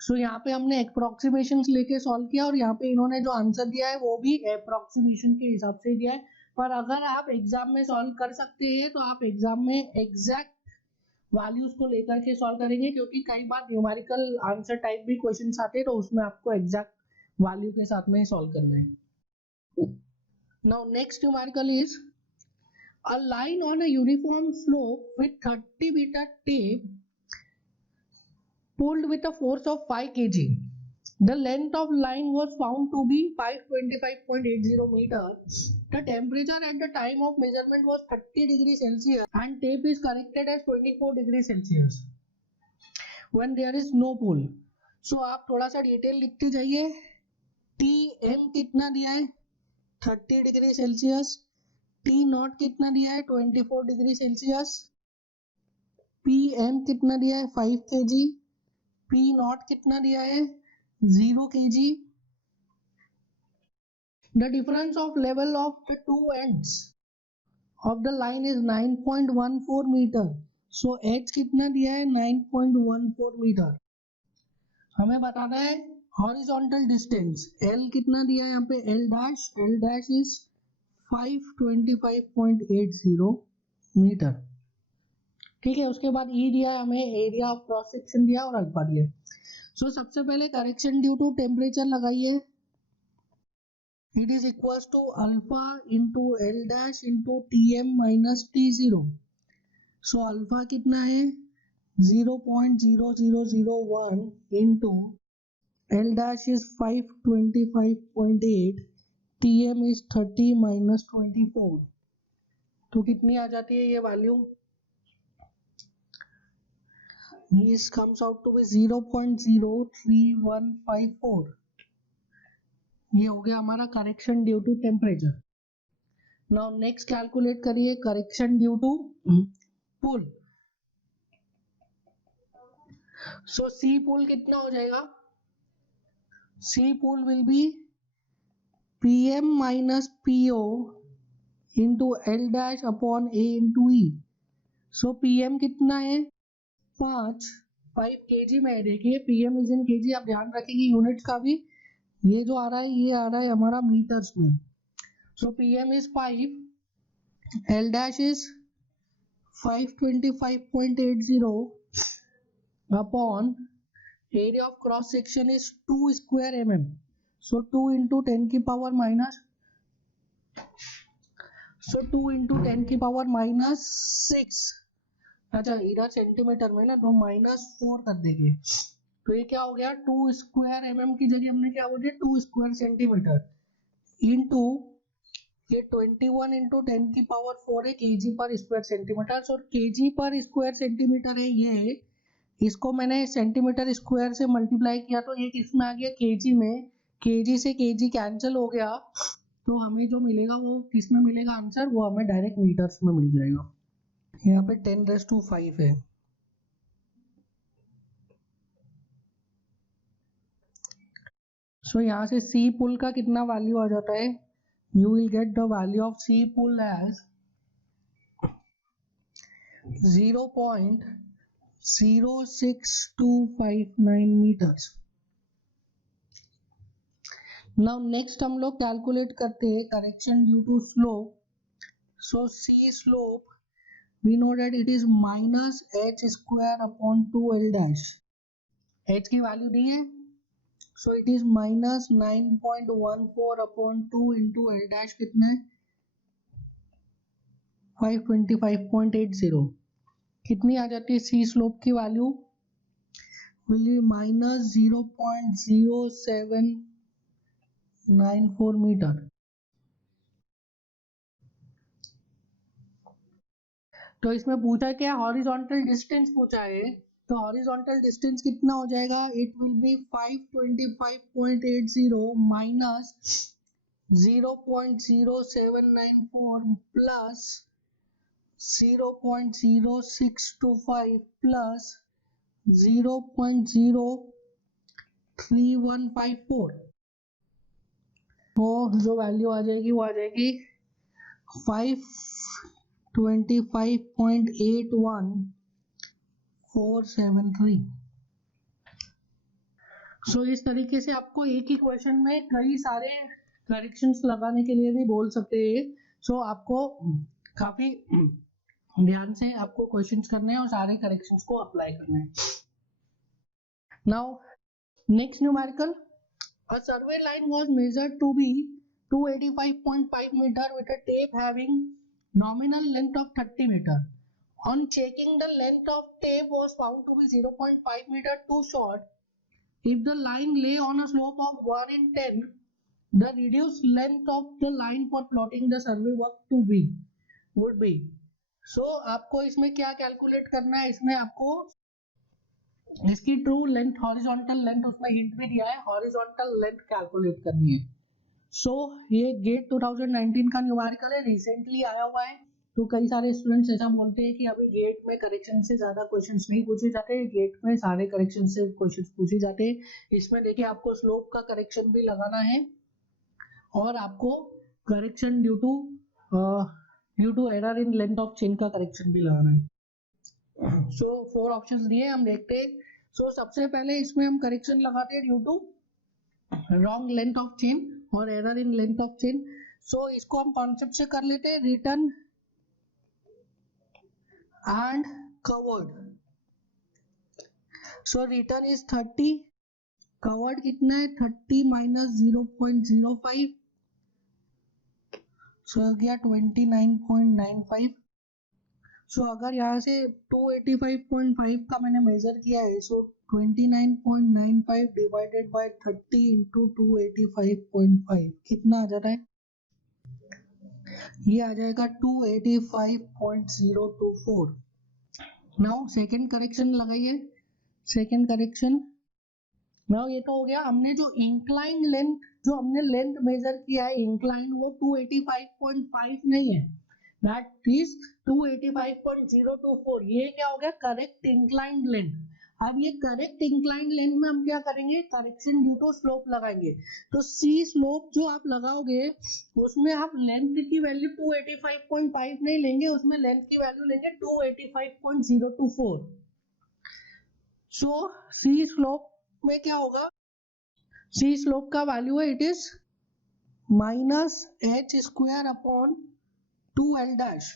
सो यहाँ पे हमने अप्रोक्सीमेशन लेके सॉल्व किया और यहाँ पे इन्होंने जो आंसर दिया है वो भी अप्रोक्सीमेशन के हिसाब से दिया है. पर अगर आप एग्जाम में सॉल्व कर सकते हैं तो आप एग्जाम में एग्जैक्ट वैल्यूज को लेकर के सॉल्व करेंगे, क्योंकि कई बार न्यूमेरिकल आंसर टाइप भी क्वेश्चंस आते हैं तो उसमें आपको एग्जैक्ट वैल्यू के साथ में सॉल्व करना है. Now next numerical is a line on a uniform slope with 30 meter tape pulled with a force of 5 kg. The length of line was found to be 525.80 meter. The temperature at the time of measurement was 30 degrees Celsius and tape is corrected as 24 degrees Celsius when there is no pull. So आप थोड़ा सा detail लिखते जाइए. Tm कितना दिया है? 30 degree Celsius. T not कितना दिया है? 24 डिग्री सेल्सियस. पी एम कितना दिया है 5 kg, पी नॉट कितना दिया है 0 kg. The difference of level of the two ends of the line is 9.14 meter. So h कितना दिया है 9.14 मीटर. हमें बताना है हॉरिजॉन्टल डिस्टेंस L कितना दिया है यहाँ पे L डैश इज 525.80 मीटर. ठीक है, उसके बाद E दिया है हमें, एरिया ऑफ क्रॉस सेक्शन दिया और अल्फा दिया. सो सबसे पहले करेक्शन ड्यू टू टेम्परेचर लगाइए. It is equals to alpha into L dash into TM minus T0. So alpha कितना है 0.0001 into L dash is 525.8, TM is 30 minus 24. तो कितनी आ जाती है ये value? This comes out to be 0.03154. ये हो गया हमारा correction due to temperature. Now next calculate करिए correction due to pull. So C pull कितना हो जाएगा? C pool will be PM minus PO into L dash upon A into E. So PM कितना है 5 kg में. देखिए PM is in kg, आप ध्यान रखेंगे यूनिट का भी. ये जो आ रहा है ये आ रहा है हमारा मीटर्स में. So PM is 5, L dash is 525.80 upon area of cross section is 2 square mm. So 2 into 10 की पावर माइनस 6. अच्छा इधर सेंटीमीटर में ना तो -4 कर देंगे. तो ये क्या हो गया 2 स्क्वायर mm की जगह हमने क्या बोल दिया 2 स्क्वायर सेंटीमीटर इंटू ये 21 इंटू 10 की पावर 4 है kg पर स्क्वायर सेंटीमीटर. और kg पर स्क्वायर सेंटीमीटर है ये, इसको मैंने सेंटीमीटर स्क्वायर से मल्टीप्लाई किया तो ये किस में आ गया kg में. kg से kg कैंसिल हो गया तो हमें जो मिलेगा वो किस में मिलेगा आंसर, वो हमें डायरेक्ट मीटर्स में मिल जाएगा. यहाँ पे 10⁵ है. सो यहाँ से सी पुल का कितना वैल्यू आ जाता है? You will get the value of C pull as 0.06259 meters. Now next हम लोग कैलकुलेट करते हैं correction due to slope. So C slope we know that it is minus h square upon 2L dash. h की value दी है, so it is minus 9.14 upon 2 into L dash कितना है 525.80. कितनी आ जाती है सी स्लोप की value? Will be minus 0.0794 meter. तो इसमें पूछा क्या हॉरिजॉन्टल डिस्टेंस पूछा है. तो हॉरिजॉन्टल डिस्टेंस कितना हो जाएगा? It will B 525.80 minus 0.0794 plus 0.0625 plus 0.03154. तो जो वैल्यू आ जाएगी वो आ जाएगी 525.81473. सो इस तरीके से आपको एक ही क्वेश्चन में कई सारे करेक्शंस लगाने के लिए भी बोल सकते हैं. सो आपको काफी ध्यान से आपको क्वेश्चंस करने हैं और सारे करेक्शंस को अप्लाई करने हैं. Now next numerical. A survey line was measured to be 285.5 meter with a tape having nominal length of 30 meter. On checking, the length of tape was found to be 0.5 meter too short. If the line lay on a slope of 1 in 10, the reduced length of the line for plotting the survey work to be would be. So आपको इसमें क्या calculate करना है? इसमें आपको इसकी true length horizontal length उसमें hint भी दिया है, हॉरिजॉन्टल लेंथ कैलकुलेट करनी है. सो ये गेट 2019 का न्यूमेरिकल है, रिसेंटली आया हुआ है. तो कई सारे स्टूडेंट्स ऐसा बोलते हैं कि अभी गेट में करेक्शन से ज्यादा क्वेश्चंस नहीं पूछे जाते, गेट में सारे करेक्शन से क्वेश्चंस पूछे जाते हैं। इसमें देखिए आपको स्लोप का करेक्शन भी लगाना है और आपको correction due to error in length of chain का करेक्शन भी लगाना है। सो 4 ऑप्शंस दिए, हम देखते हैं। सो सबसे पहले इसमें हम करेक्शन लगाते हैं due to wrong length of chain और error in length of chain. So इसको हम कॉन्सेप्ट से कर लेते हैं, return and covered. So return is 30, covered कितना है 30 minus 0.05, so आ गया 29.95। so अगर यहाँ से 285.5 का मैंने मेजर किया है, so 29.95 डिवाइडेड बाय 30 इंटू 285.5 कितना आ जाता है, ये आ जाएगा 285.024। नाउ सेकंड करेक्शन लगाइए, सेकंड करेक्शन। नाउ ये तो हो गया, हमने जो इंक्लाइन लेंथ, जो हमने लेंथ मेजर किया है इंक्लाइन, वो 285.5 नहीं है, दैट इज 285.024। ये क्या हो गया, करेक्ट इंक्लाइन लेंथ। अब ये करेक्ट इंक्लाइन लेंथ में हम क्या करेंगे, करेक्शन ड्यू टू स्लोप लगाएंगे। तो सी स्लोप जो आप लगाओगे उसमें आप लेंथ की वैल्यू 285.5 नहीं लेंगे, उसमें लेंथ की वैल्यू लेंगे 285.024। सो सी स्लोप में क्या होगा, सी स्लोप का वैल्यू है, it is minus H square upon 2l dash.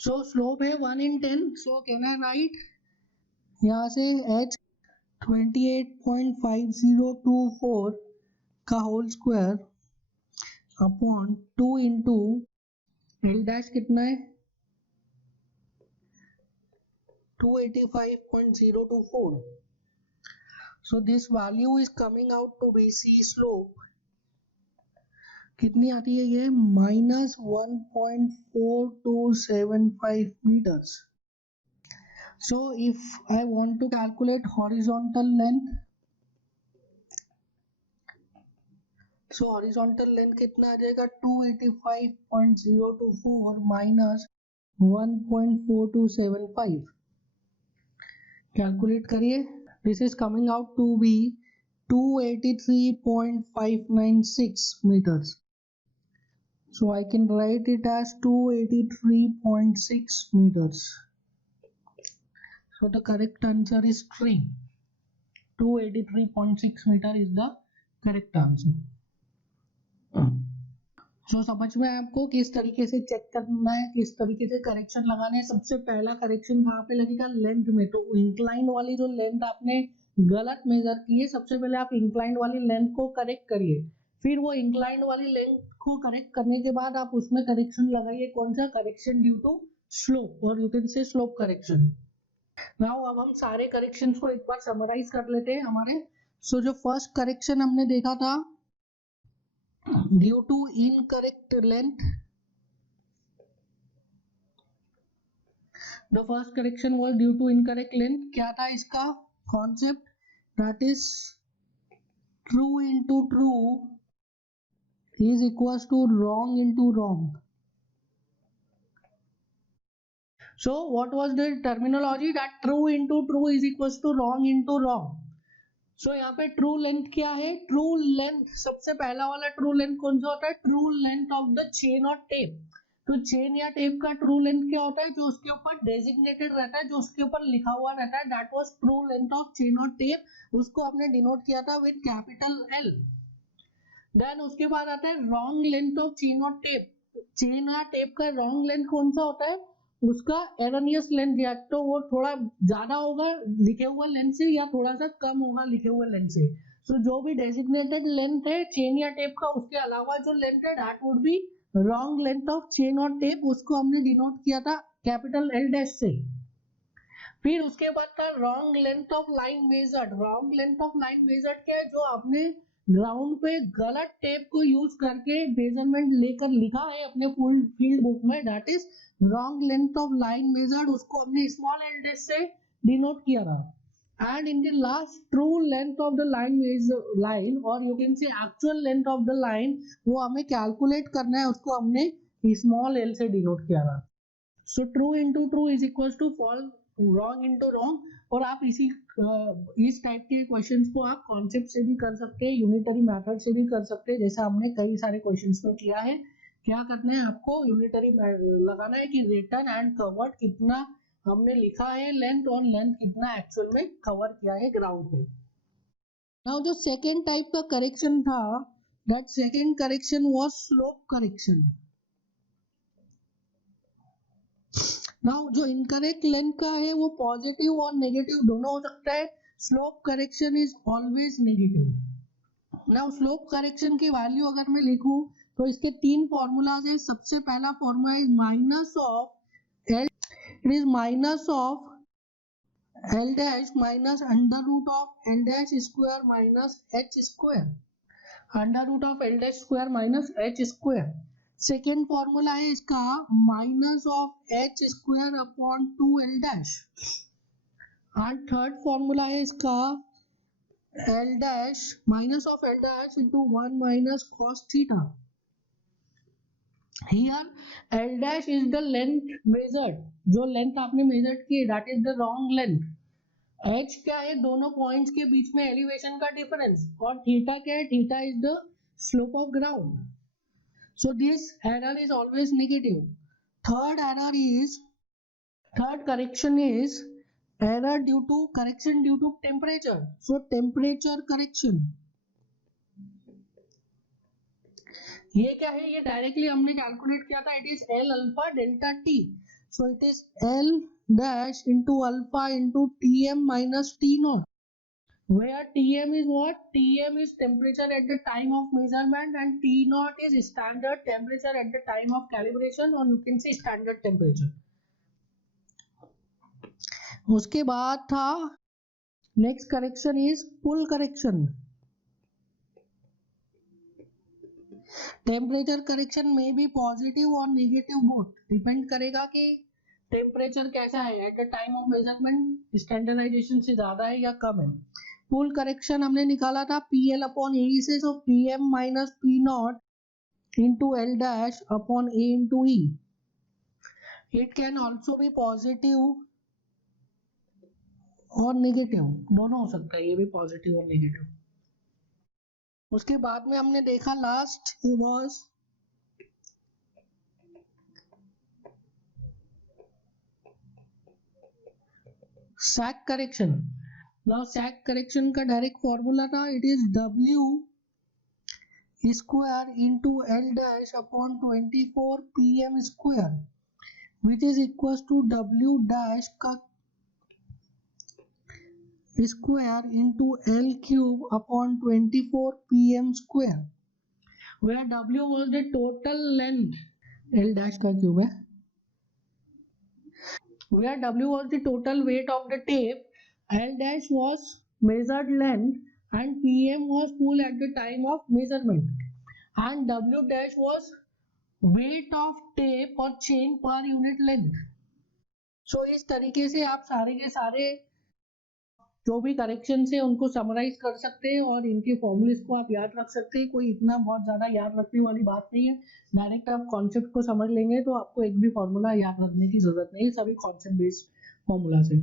So slope है 1 in 10, so can I write यहाँ से h 28.5024 का whole square upon 2 into L dash कितना है 285.024। So this value is coming out to be C slope कितनी आती है, ये minus 1.4275 meters। So if I want to calculate horizontal length, so horizontal length कितना आ जाएगा 285.024 minus 1.4275। कैलकुलेट करिए, this is coming out to be 283.596 meters। So I can write it as 283.6 meters. So the correct answer is 3. 283.6 meter is the correct answer. So समझ में आपको किस तरीके से check करना है, किस तरीके से करेक्शन लगाना है। सबसे पहला करेक्शन कहाँ पे लगेगा, लेंथ में। तो इंक्लाइन वाली जो लेंथ आपने गलत मेजर की है, सबसे पहले आप इंक्लाइन वाली लेंथ को करेक्ट करिए, फिर वो इंक्लाइन वाली लेंथ को करेक्ट करने के बाद आप उसमें करेक्शन लगाइए, कौन सा, करेक्शन ड्यू टू स्लोप, और यू कैन से स्लोप करेक्शन। नाउ अब हम सारे करेक्शंस को एक बार समराइज कर लेते हैं हमारे। सो जो फर्स्ट करेक्शन हमने देखा था due to incorrect length, the first correction was due to incorrect length. क्या था इसका concept, that is true into true is equals to wrong into wrong. So what was the terminology, that true into true is equals to wrong into wrong. So यहाँ पे true length क्या है, true length, सबसे पहला वाला true length कौन सा होता है, true length of the chain or tape। तो चेन या टेप का ट्रू लेंथ क्या होता है, जो उसके ऊपर डेजिग्नेटेड रहता है, जो उसके ऊपर लिखा हुआ रहता है, that was true length of chain और टेप। उसको हमने डिनोट किया था विद कैपिटल एल। देन उसके बाद आता है रॉन्ग लेंथ ऑफ चेन और टेप। चेन या टेप का रॉन्ग लेंथ कौन सा होता है, उसका एरनियस लेंथ, या तो वो थोड़ा ज्यादा होगा लिखे हुए लेंथ से या थोड़ा सा कम होगा लिखे हुए लेंथ से। सो जो भी डेजिग्नेटेड लेंथ है चेन या टेप का, उसके अलावा जो लेंथ है that would be wrong length of chain और टेप। उसको हमने डिनोट किया था कैपिटल एल डैश से। फिर उसके बाद था wrong length of line measured. Wrong length of line measured क्या है, जो आपने ग्राउंड पे गलत टेप को यूज करके मेजरमेंट लेकर लिखा है अपने फुल फील्ड बुक में, that is wrong length of line measured. उसको हमने स्मॉल एल डैश से डिनोट किया था। and in the last true length of the line is line, or you can say actual length of the line, वो हमें calculate करना है, उसको हमने स्मॉल एल से डिनोट किया था. So true into true is equal to false, wrong into wrong. और आप इस टाइप के क्वेश्चंस को आप कॉन्सेप्ट से भी कर सकते हैं, यूनिटरी मेथड से भी कर सकते हैं, जैसा हमने कई सारे क्वेश्चंस में किया है. क्या करना है आपको, यूनिटरी लगाना है कि रिटर्न एंड कवर्ड कितना हमने लिखा है लेंथ, और लेंथ कितना एक्चुअल में कवर किया है ग्राउंड पे. नाउ जो सेकेंड टाइप का करेक्शन था, that second correction was slope correction. Now जो इनकरेक्ट लेंथ का है वो पॉजिटिव और नेगेटिव दोनों हो सकता है. Slope correction is always negative. Now slope correction की वैल्यू अगर मैं लिखूं तो इसके तीन फॉर्मूलाज है. सबसे पहला formula is minus of L, it is minus of L dash minus under root of L dash square minus H square, under root of L dash square minus H square. Second formula है इसका minus of H square upon 2L dash, और third formula है इसका L dash minus of L dash into 1 minus cos theta. Here L dash is the length measured, जो length आपने major की that is the wrong length. H क्या है, दोनों points के बीच में एलिवेशन का डिफरेंस, और थीटा क्या है, theta is the slope of ground. So this error is always negative. Third correction is error due to correction due to temperature. So temperature correction, ये क्या है, ये डायरेक्टली हमने कैलकुलेट किया था. It is L alpha delta T. So it is L dash into alpha into T M minus T naught, where Tm is what? Tm is temperature at the time of measurement and T naught is standard temperature at the time of calibration, or you can say standard temperature. उसके बाद था next correction is pull correction. Temperature correction में भी positive और negative both, depend करेगा कि temperature कैसा है at the time of measurement, standardization से ज्यादा है या कम है. पुल करेक्शन हमने निकाला था PL अपॉन ए से, सो PM minus P not into L dash upon A into E. It can also भी पॉजिटिव और नेगेटिव, दोनों हो सकता है, ये भी पॉजिटिव और नेगेटिव. उसके बाद में हमने देखा last was sag correction. Now sag correction का डायरेक्ट फॉर्मूला था, it is W square into L dash upon 24 PM square, which is equal to W dash का square into L cube upon 24 PM square, where W was the total length, L dash का cube है, where W was the total weight of the tape, L dash was measured length and PM was pull at the time of measurement, and W dash was weight of tape or chain per unit length. So इस तरीके से आप सारे के सारे जो भी correction है उनको समराइज कर सकते हैं, और इनके फॉर्मूलेस को आप याद रख सकते हैं. कोई इतना बहुत ज्यादा याद रखने वाली बात नहीं है, डायरेक्ट आप कॉन्सेप्ट को समझ लेंगे तो आपको एक भी फॉर्मूला याद रखने की जरूरत नहीं है, सभी कॉन्सेप्ट बेस्ड फॉर्मूला है.